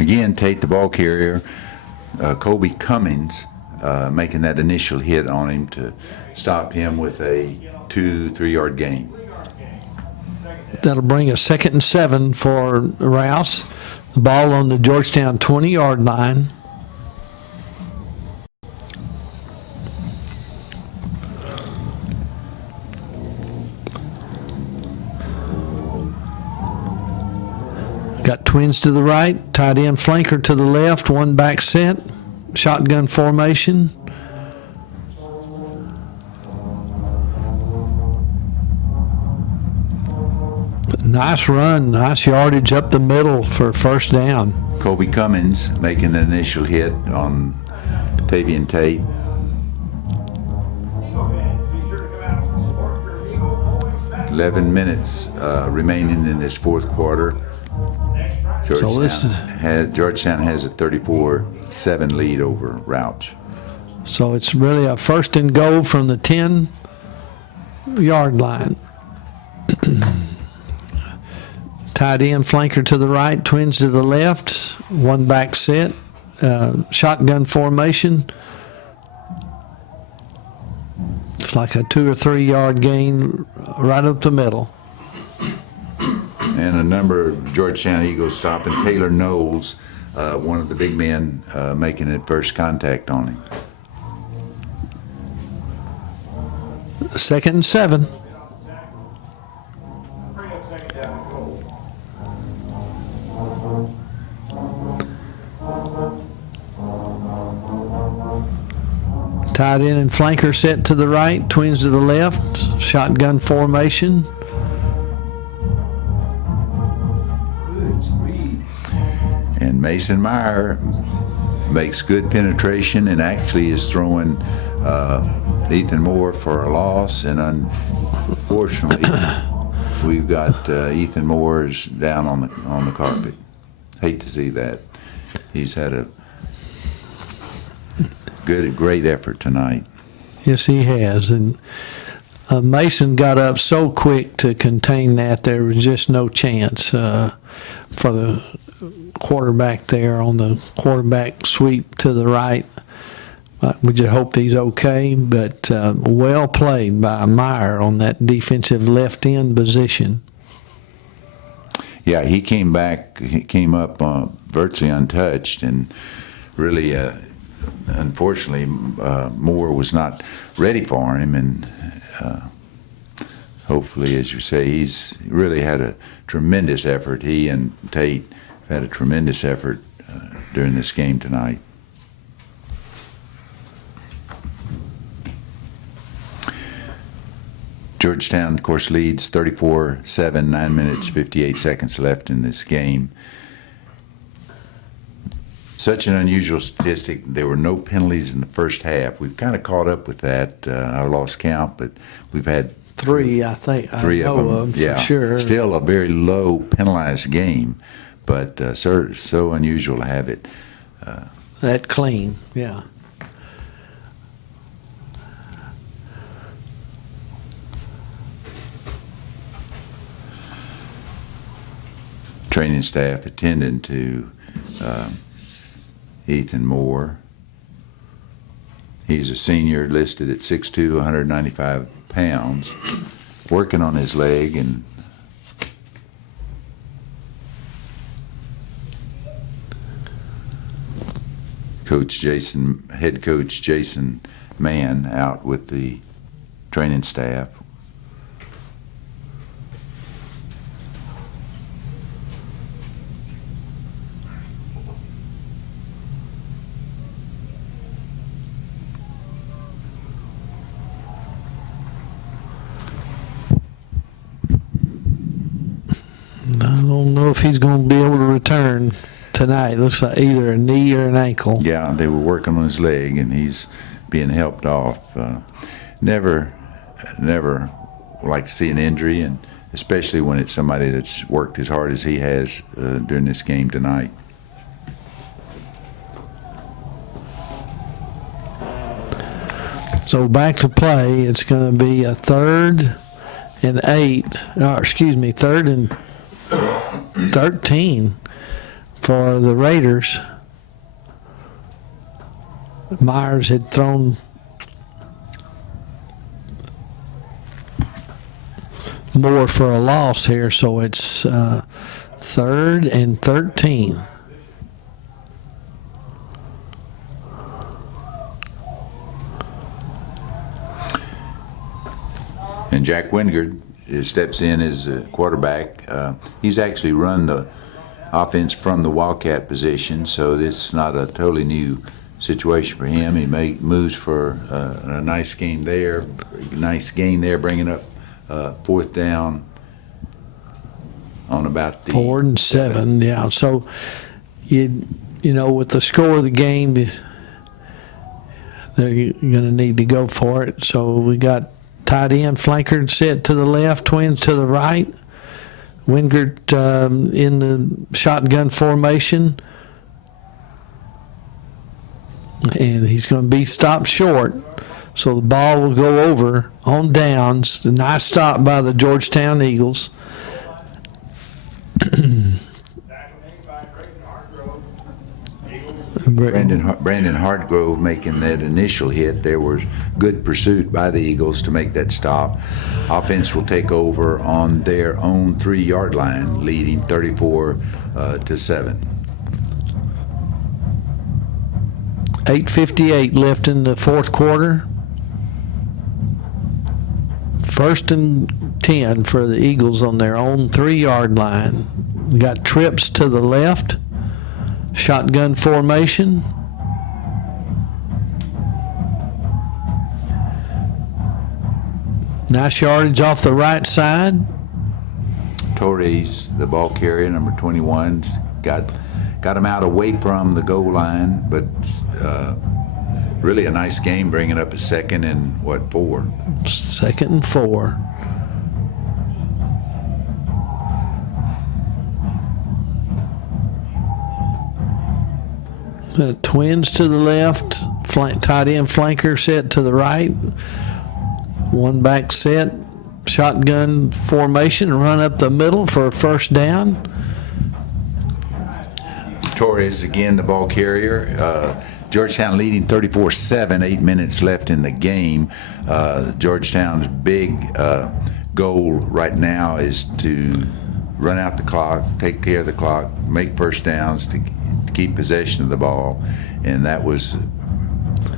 Again, Tate, the ball carrier, Colby Cummings, making that initial hit on him to stop him with a 2-3 yard gain. That'll bring us 2nd and 7 for Rouse. The ball on the Georgetown 20-yard line. Got twins to the right, tight end flanker to the left, one back set, shotgun formation. Nice run, nice yardage up the middle for first down. Colby Cummings making the initial hit on Tavian Tate. Okay, be sure to come out and support your Eagle boys back. 11 minutes remaining in this fourth quarter. So this is, Georgetown has a 34-7 lead over Rouse. so it's really a first and goal from the 10-yard line. Tight end flanker to the right, twins to the left, one back set, shotgun formation. It's like a 2 or 3 yard gain right up the middle. And a number of Georgetown Eagles stopping. Taylor Knowles, one of the big men, making it first contact on him. 2nd and 7. Bring up second down and goal. Tight end and flanker set to the right, twins to the left, shotgun formation. Good speed. And Mason Meyer makes good penetration and actually is throwing Ethan Moore for a loss. And unfortunately, we've got Ethan Moore's down on the carpet. Hate to see that. He's had a great effort tonight. Yes, he has. And Mason got up so quick to contain that, there was just no chance for the quarterback there on the quarterback sweep to the right. We just hope he's okay, but well played by Meyer on that defensive left end position. Yeah, he came back. He came up virtually untouched, and really, unfortunately, Moore was not ready for him. And hopefully, as you say, he's really had a tremendous effort. He and Tate have had a tremendous effort during this game tonight. Georgetown, of course, leads 34-7, 9 minutes, 58 seconds left in this game. Such an unusual statistic. There were no penalties in the first half. We've kind of caught up with that. I lost count, but we've had 3, I think. three I of know them. for Yeah, sure. still a very low penalized game, but so unusual to have it. That clean, yeah. Training staff attending to Ethan Moore. He's a senior, listed at 6'2", 195 pounds, working on his leg, and head coach Jason Mann out with the training staff. I don't know if he's going to be able to return tonight. Looks like either a knee or an ankle. Yeah, they were working on his leg, and he's being helped off. Never like to see an injury, and especially when it's somebody that's worked as hard as he has during this game tonight. So back to play. It's going to be a 3rd and 3rd and 13 for the Raiders. Myers had thrown more for a loss here, so it's 3rd and 13. And Jack Wingard steps in as a quarterback. He's actually run the offense from the Wildcat position, so this is not a totally new situation for him. He moves for a nice game there, nice gain there, bringing up 4th down on about the 4th and 7. Yeah. So you know, with the score of the game, they're going to need to go for it. So we got tight end flanker set to the left, twins to the right. Wingert in the shotgun formation. And he's going to be stopped short. So the ball will go over on downs. A nice stop by the Georgetown Eagles. Brandon Hartgrove making that initial hit. There was good pursuit by the Eagles to make that stop. Offense will take over on their own 3-yard line, leading 34-7. 8:58 left in the 4th quarter. 1st and 10 for the Eagles on their own 3-yard line. We got trips to the left. Shotgun formation. Nice yardage off the right side. Torres, the ball carrier, number 21, got him out away from the goal line, but really a nice game, bringing up a 2nd and 4. 2nd and 4. The twins to the left, tight end flanker set to the right. One back set, shotgun formation, run up the middle for a 1st down. Torres, again, the ball carrier. Georgetown leading 34-7, 8 minutes left in the game. Georgetown's big goal right now is to run out the clock, take care of the clock, make 1st downs to keep possession of the ball, and that was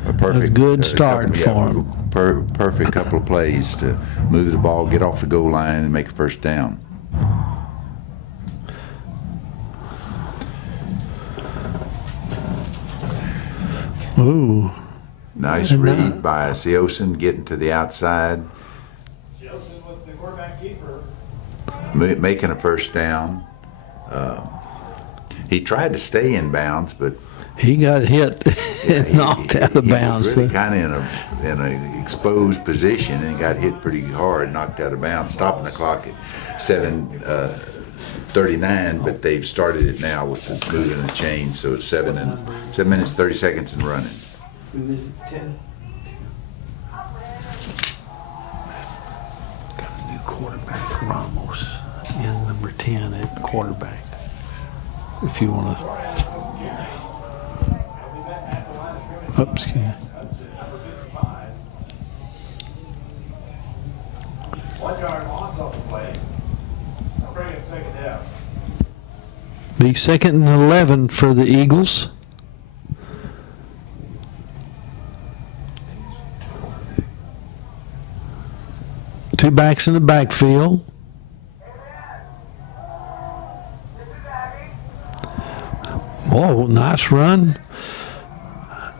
a perfect, a good start for him. Perfect couple of plays to move the ball, get off the goal line, and make a 1st down. Ooh. Nice read by Seosin, getting to the outside, Seosin with the quarterback keeper. making a 1st down. He tried to stay in bounds, but He got hit and knocked out of bounds. He was really kind of in an exposed position and got hit pretty hard, knocked out of bounds, stopping the clock at 7:39. But they've started it now with the moving the chain, so it's 7 minutes 30 seconds and running. Got a new quarterback, Ramos, in number 10 at quarterback. If you want to. Oops, excuse me. 1 yard loss off the play. I'll bring it 2nd down. Be 2nd and 11 for the Eagles. Two backs in the backfield. Whoa, nice run.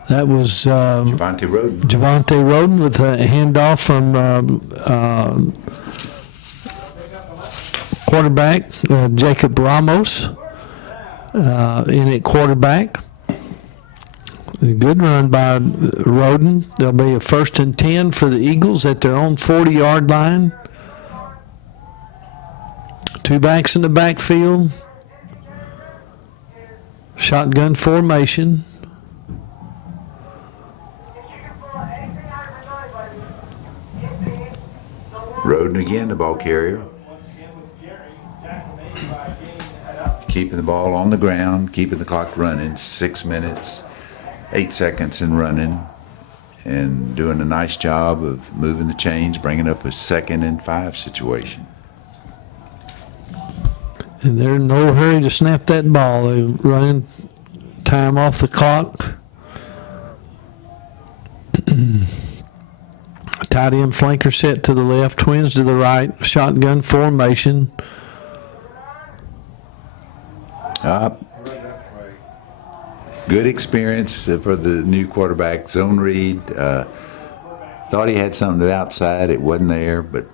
That was Javante Roden. Javante Roden with a handoff from quarterback Jacob Ramos in at quarterback. A good run by Roden. There'll be a 1st and 10 for the Eagles at their own 40-yard line. Two backs in the backfield. Shotgun formation. Roden again, the ball carrier. Keeping the ball on the ground, keeping the clock running. 6 minutes, 8 seconds and running. And doing a nice job of moving the chains, bringing up a 2nd and 5 situation. And they're in no hurry to snap that ball. They're running time off the clock. Tight end flanker set to the left, twins to the right, shotgun formation. Good experience for the new quarterback, zone read. Thought he had something to the outside. It wasn't there, but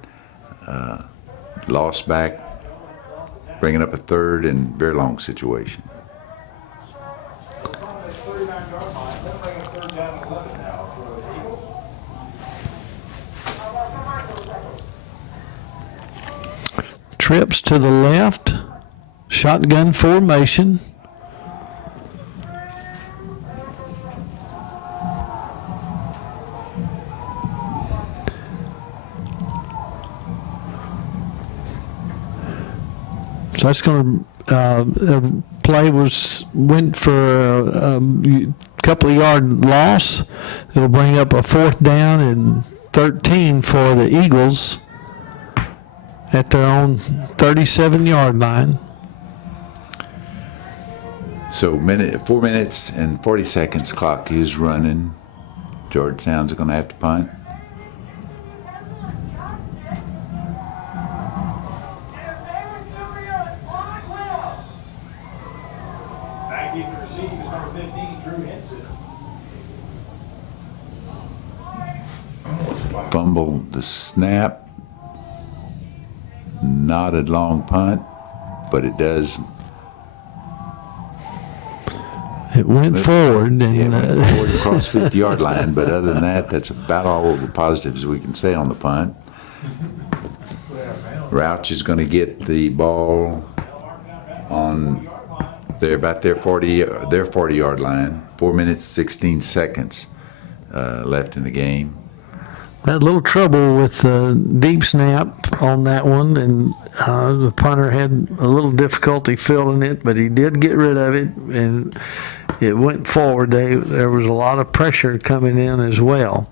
lost back, bringing up a 3rd and very long situation. Trips to the left, shotgun formation. So that's going to play went for a couple of yard loss. It'll bring up a 4th down and 13 for the Eagles at their own 37-yard line. So 4 minutes and 40 seconds clock is running. Georgetown's going to have to punt. Fumbled the snap. Not a long punt, but it does. It went forward and went forward across 50-yard line, but other than that, that's about all the positives we can say on the punt. Rouse is going to get the ball on about their 40-yard line. 4 minutes 16 seconds left in the game. Had a little trouble with the deep snap on that one, and the punter had a little difficulty filling it, but he did get rid of it, and it went forward. There was a lot of pressure coming in as well.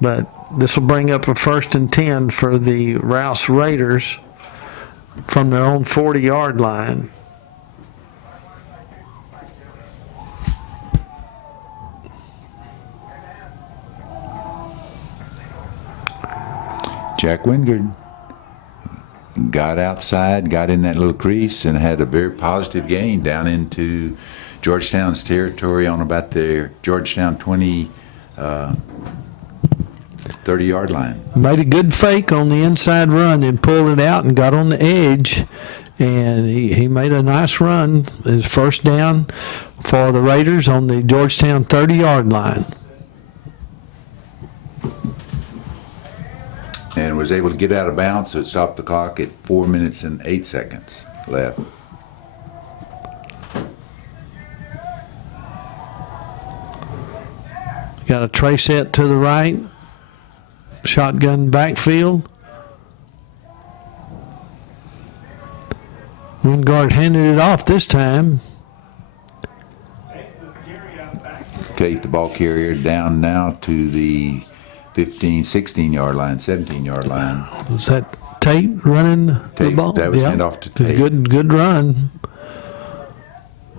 But this will bring up a 1st and 10 for the Rouse Raiders from their own 40-yard line. Jack Wingard got outside, got in that little crease, and had a very positive gain down into Georgetown's territory on about their Georgetown 30-yard line. Made a good fake on the inside run, then pulled it out and got on the edge, and he made a nice run. His 1st down for the Raiders on the Georgetown 30-yard line. And was able to get out of bounds, so it stopped the clock at 4 minutes and 8 seconds left. Got a tray set to the right, shotgun backfield. Wingard handed it off this time. Take the ball carrier down now to the 15, 16-yard line, 17-yard line. Was that Tate running the ball? That was handoff to Tate. It was good run.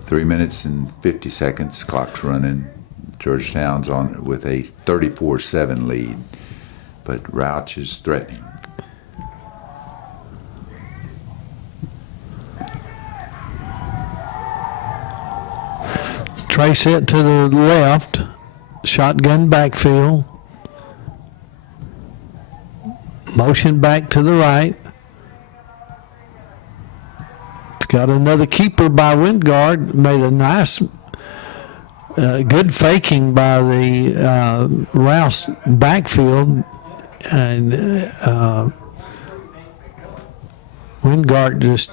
3 minutes and 50 seconds, clock's running. Georgetown's on with a 34-7 lead, but Rouse is threatening. Trey set to the left, shotgun backfield. Motion back to the right. It's got another keeper by Wingard. Made a nice, good faking by the Rouse backfield. And Wingard just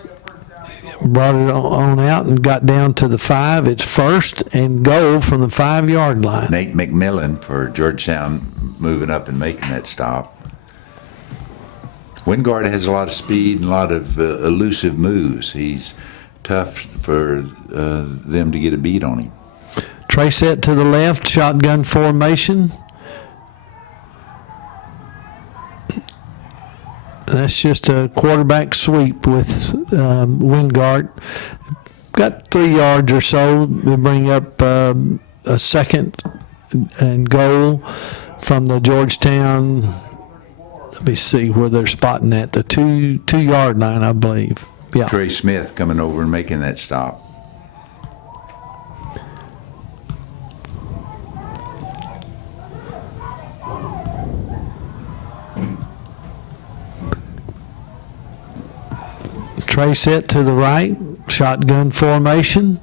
brought it on out and got down to the 5. It's first and goal from the 5-yard line. Nate McMillan for Georgetown moving up and making that stop. Wingard has a lot of speed and a lot of elusive moves. He's tough for them to get a beat on him. Trey set to the left, shotgun formation. That's just a quarterback sweep with Wingard. Got 3 yards or so. We bring up a second and goal from the Georgetown. Let me see where they're spotting at. The 2-yard line, I believe. Yeah. Trey Smith coming over and making that stop. Trey set to the right, shotgun formation.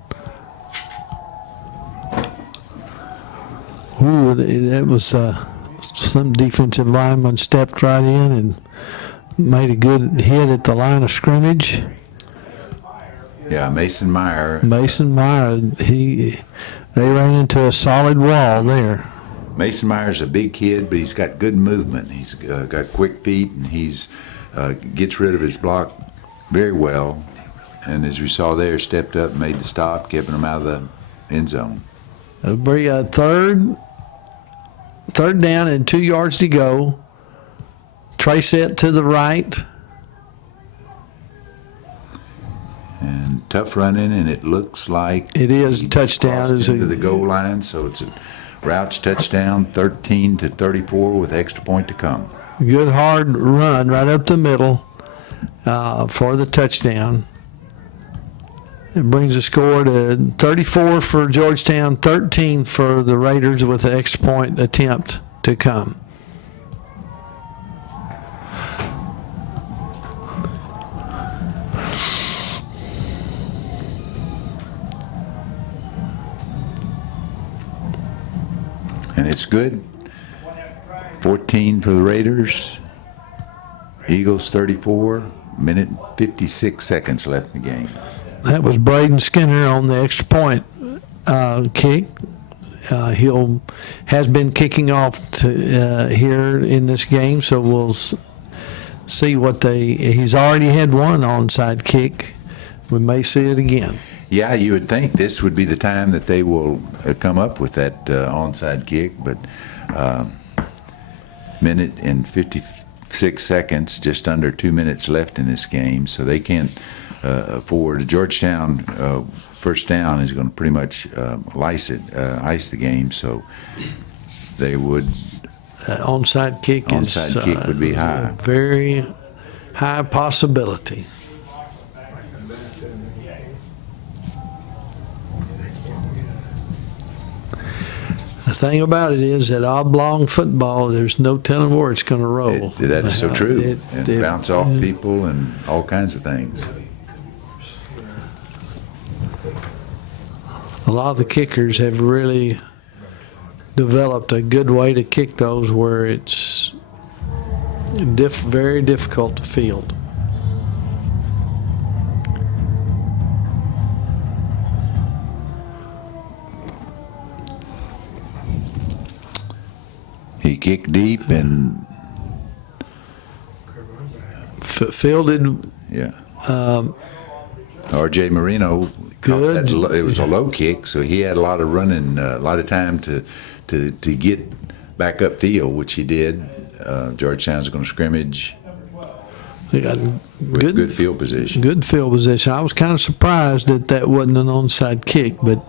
Ooh, that was some defensive lineman stepped right in and made a good hit at the line of scrimmage. Yeah, Mason Meyer. Mason Meyer, they ran into a solid wall there. Mason Meyer's a big kid, but he's got good movement. He's got quick feet, and he's gets rid of his block very well. And as we saw there, stepped up, made the stop, keeping him out of the end zone. It'll bring a third down and 2 yards to go. Trey set to the right. And tough running, and it looks like It is he touchdown. crossed Is a- into the goal line, so it's a Rouse touchdown, 13-34 with extra point to come. Good hard run right up the middle for the touchdown. It brings the score to 34 for Georgetown, 13 for the Raiders with the extra point attempt to come. And it's good. 14 for the Raiders. Eagles 34. Minute and 56 seconds left in the game. That was Braden Skinner on the extra point kick. Has been kicking off here in this game, so we'll see what he's already had one onside kick. We may see it again. Yeah, you would think this would be the time that they will come up with that onside kick, but minute and 56 seconds, just under 2 minutes left in this game, so they can't afford. Georgetown first down is going to pretty much ice the game, so they would. Onside kick would be high. A very high possibility. The thing about it is that oblong football, there's no telling where it's going to roll. That is so true. And It- bounce off people and all kinds of things. A lot of the kickers have really developed a good way to kick those where it's very difficult to field. He kicked deep and Fielded yeah. R.J. Marino, Good. it was a low kick, so he had a lot of running, a lot of time to get back upfield, which he did. Georgetown's going to scrimmage they got with good field position. Good field position. I was kind of surprised that wasn't an onside kick, but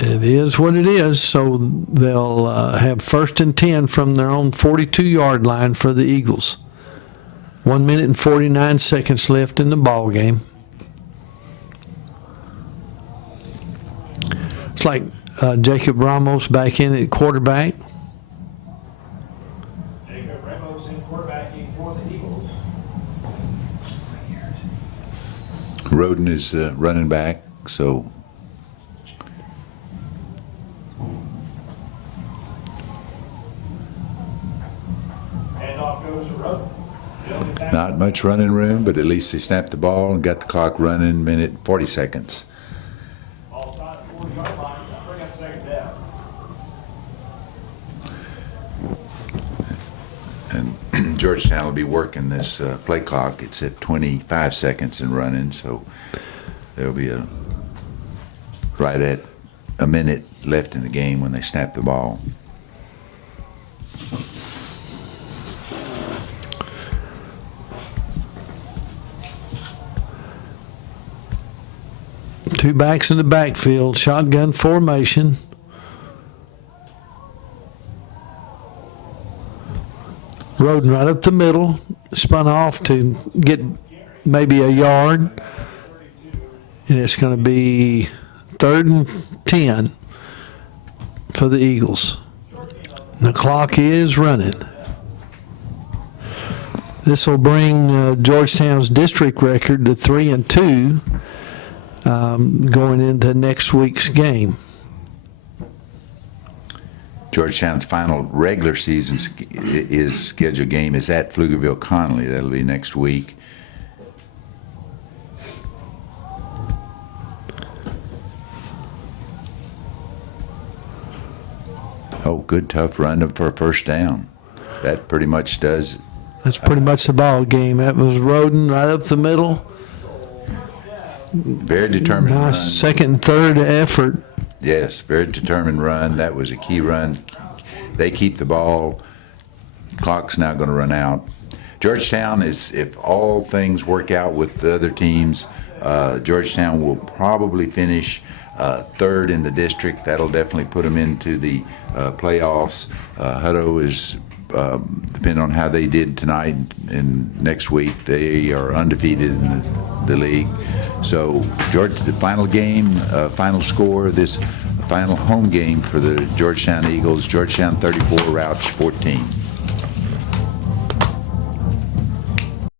it is what it is. So they'll have 1st and 10 from their own 42-yard line for the Eagles. 1 minute and 49 seconds left in the ball game. like Jacob Ramos back in at quarterback. Jacob Ramos in quarterbacking for the Eagles. Roden is running back, so Handoff goes to Roden. not much running room, but at least they snapped the ball and got the clock running, minute 40 seconds. Ball side 40-yard line. Bring up second down. And Georgetown will be working this play clock. It's at 25 seconds and running, so there'll be right at a minute left in the game when they snap the ball. Two backs in the backfield, shotgun formation. Roden right up the middle, spun off to get maybe a yard. And it's going to be 3rd and 10 for the Eagles. The clock is running. This will bring Georgetown's district record to 3-2 going into next week's game. Georgetown's final regular season is scheduled game is at Pflugerville Connolly. That'll be next week. Oh, good tough run for a first down. That pretty much does. That's pretty much the ball game. That was Roden right up the middle. Very determined run. Nice second and third effort. Yes, very determined run. That was a key run. They keep the ball. Clock's now going to run out. Georgetown is, if all things work out with the other teams, Georgetown will probably finish 3rd in the district. That'll definitely put them into the playoffs. Hutto is, depending on how they did tonight and next week, they are undefeated in the league. So, the final game, final score, this final home game for the Georgetown Eagles, Georgetown 34, Rouse 14.